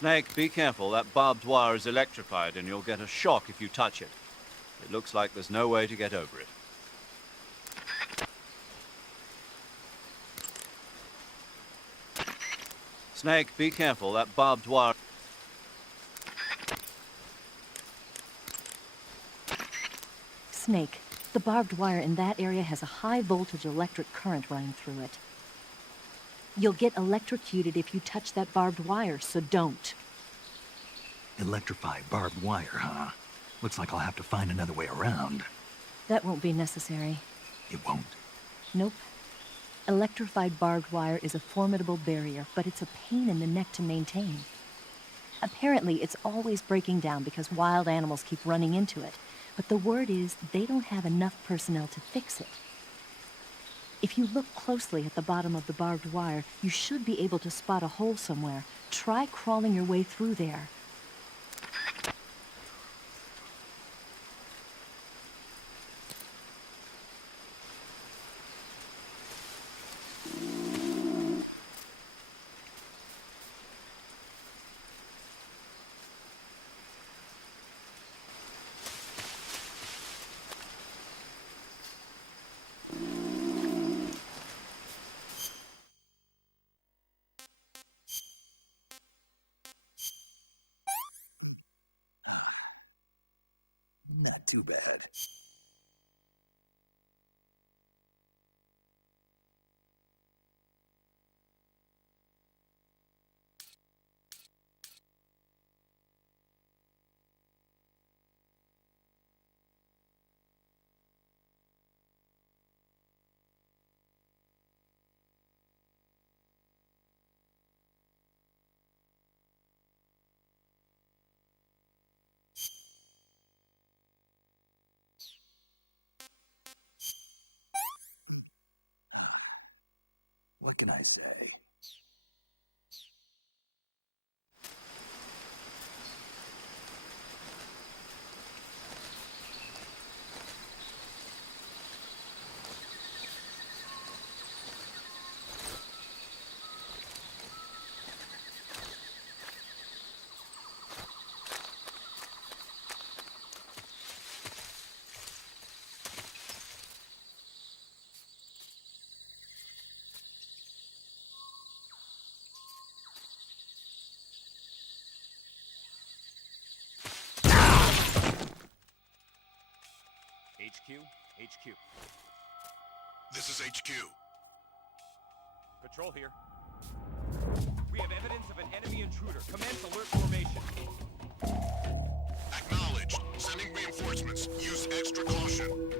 Snake, be careful. That barbed wire is electrified and you'll get a shock if you touch it. It looks like there's no way to get over it. Snake, be careful. That barbed wire... Snake, the barbed wire in that area has a high voltage electric current running through it. You'll get electrocuted if you touch that barbed wire, so don't. Electrified barbed wire, huh? Looks like I'll have to find another way around. That won't be necessary. It won't. Nope. Electrified barbed wire is a formidable barrier, but it's a pain in the neck to maintain. Apparently, it's always breaking down because wild animals keep running into it, but the word is they don't have enough personnel to fix it. If you look closely at the bottom of the barbed wire, you should be able to spot a hole somewhere. Try crawling your way through there. Not too bad. What can I say? HQ. This is HQ. Patrol here. We have evidence of an enemy intruder. Commence alert formation. Acknowledged. Sending reinforcements. Use extra caution.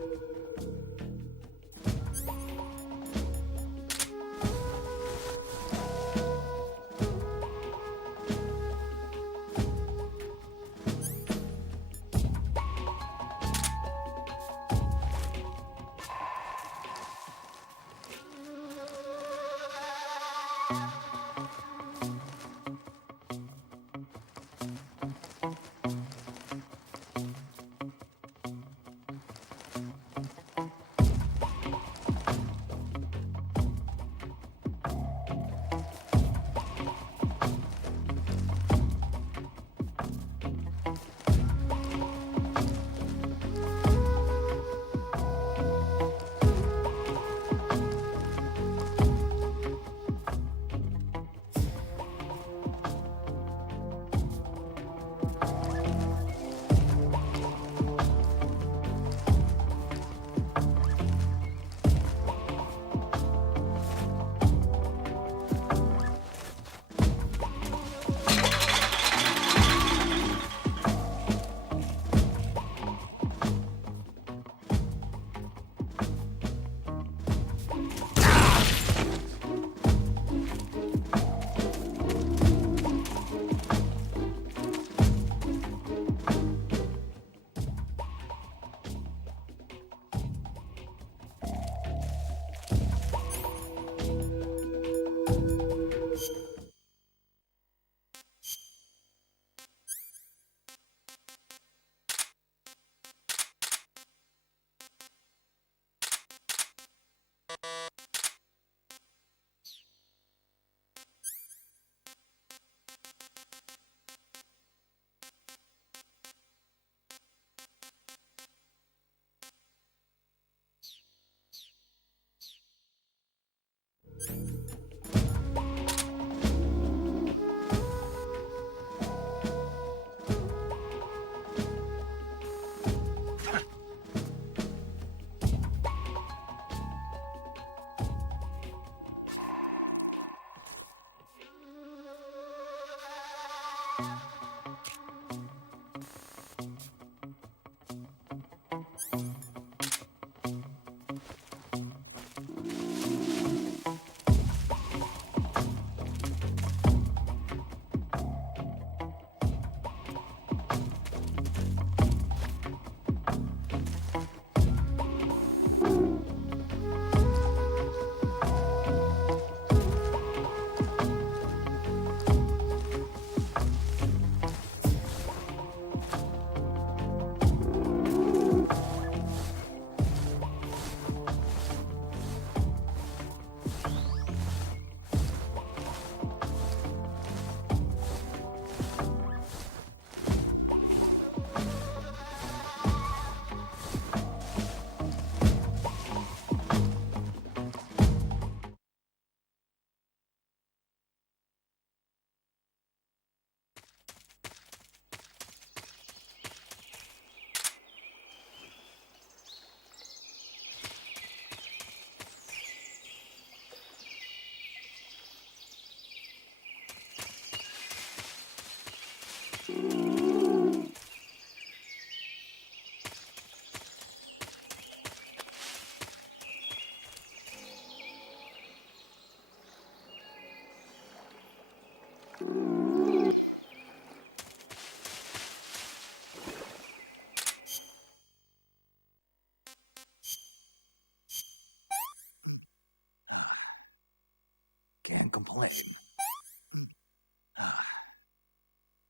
Can't complain.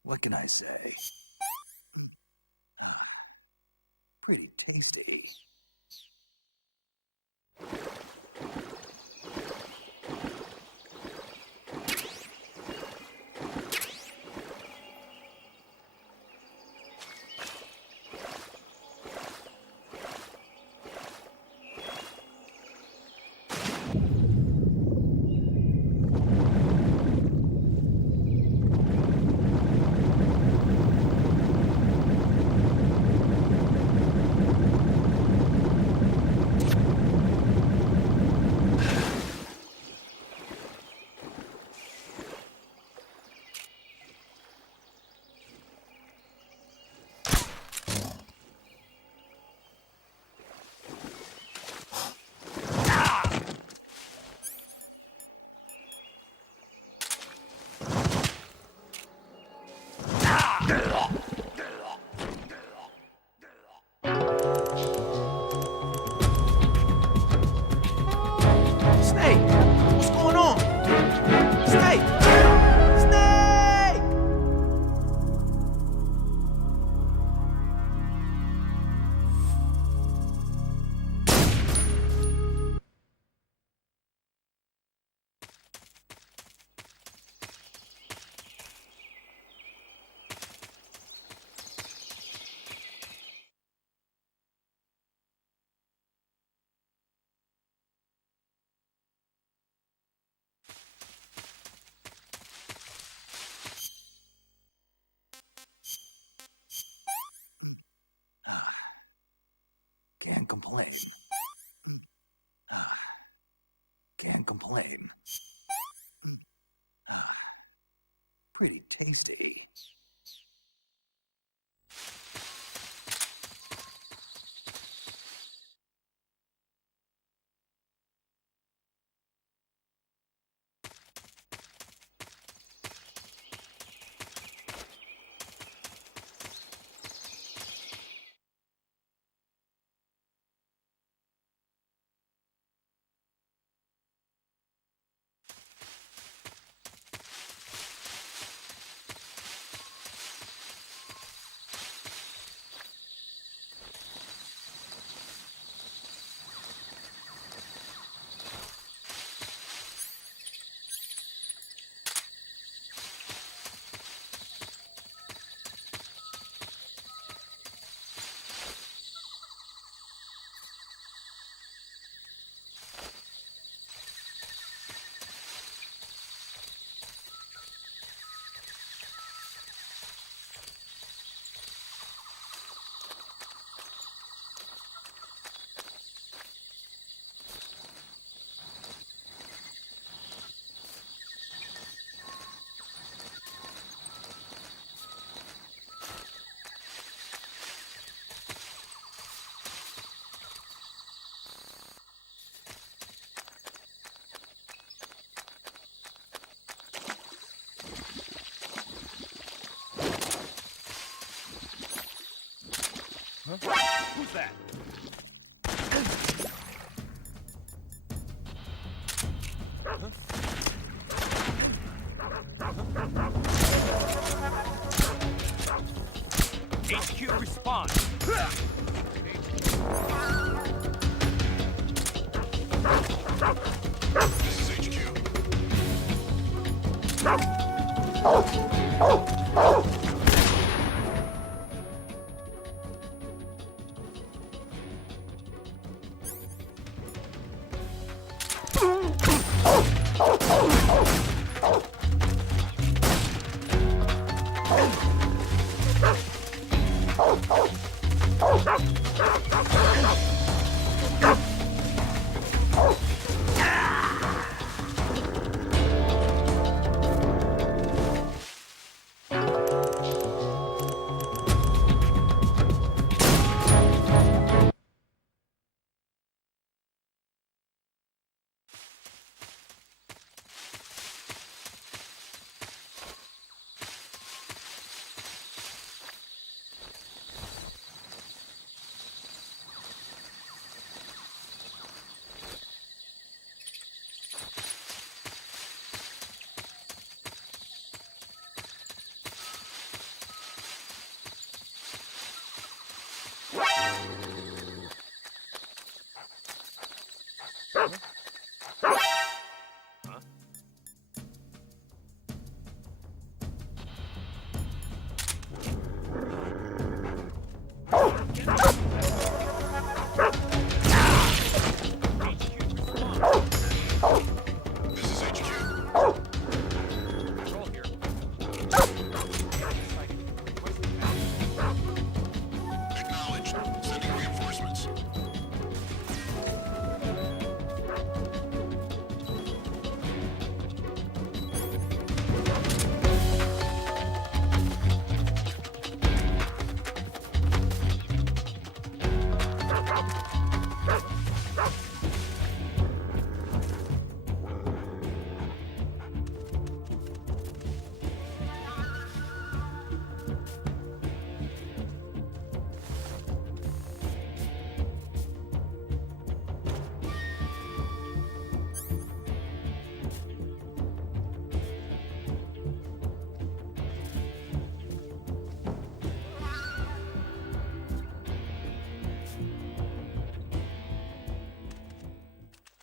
What can I say? Pretty tasty. Snake! What's going on? Snake! Snake! Can't complain. Can't complain. Pretty tasty. Who's that? HQ respond. This is HQ. This is HQ. Control here. Acknowledged. Sending reinforcements.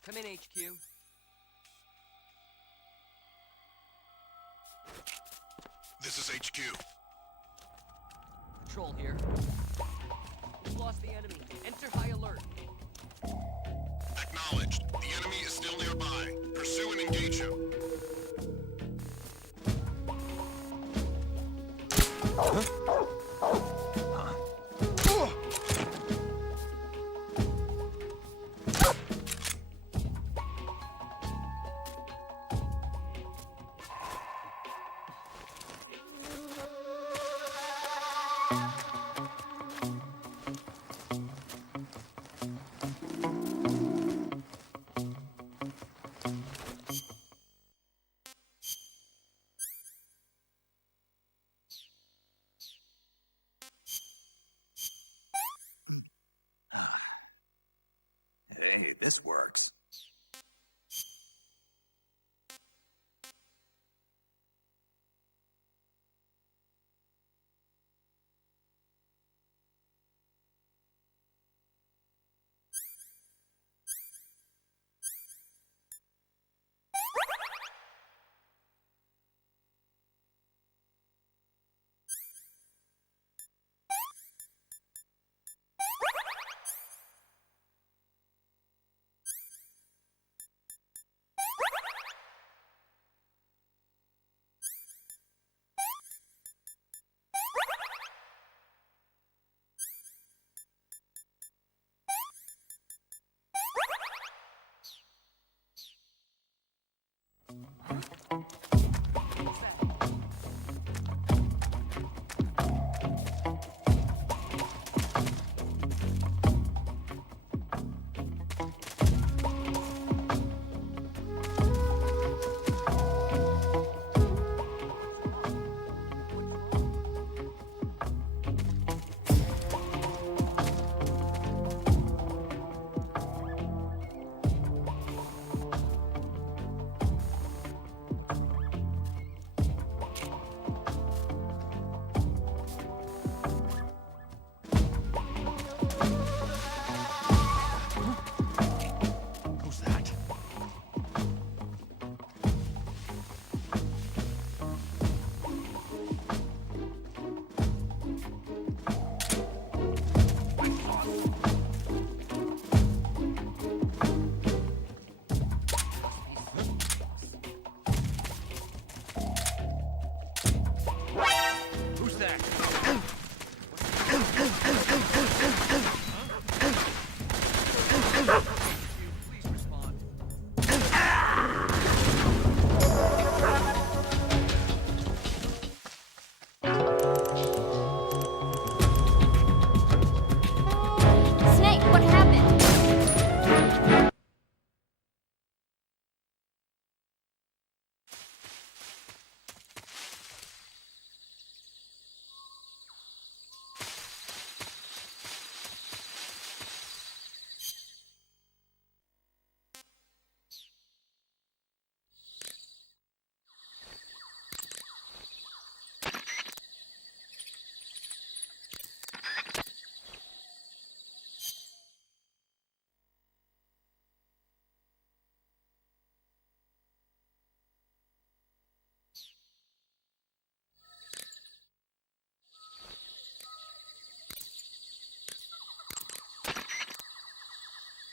Come in, HQ. This is HQ. Patrol here. We've lost the enemy. Enter high alert. Acknowledged. The enemy is still nearby. Pursue and engage him.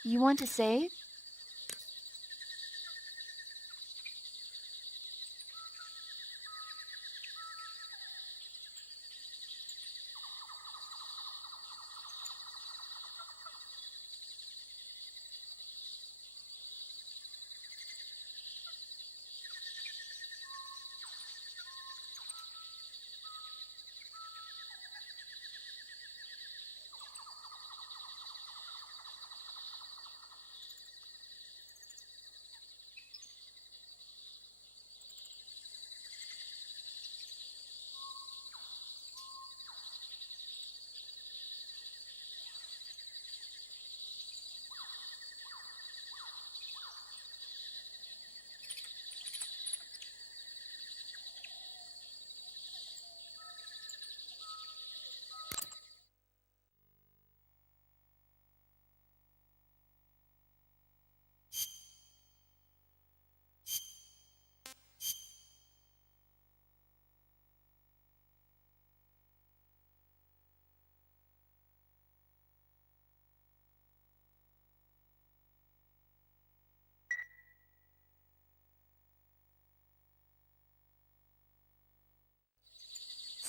You want to save?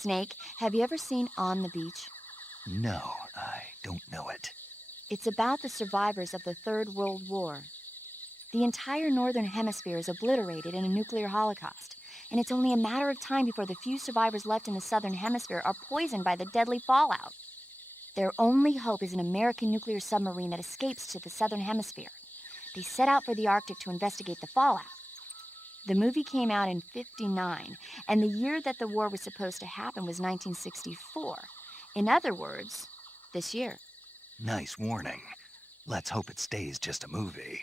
Snake, have you ever seen On the Beach? No, I don't know it. It's about the survivors of the Third World War. The entire northern hemisphere is obliterated in a nuclear holocaust, and it's only a matter of time before the few survivors left in the southern hemisphere are poisoned by the deadly fallout. Their only hope is an American nuclear submarine that escapes to the southern hemisphere. They set out for the Arctic to investigate the fallout. The movie came out in '59, and the year that the war was supposed to happen was 1964. In other words, this year. Nice warning. Let's hope it stays just a movie.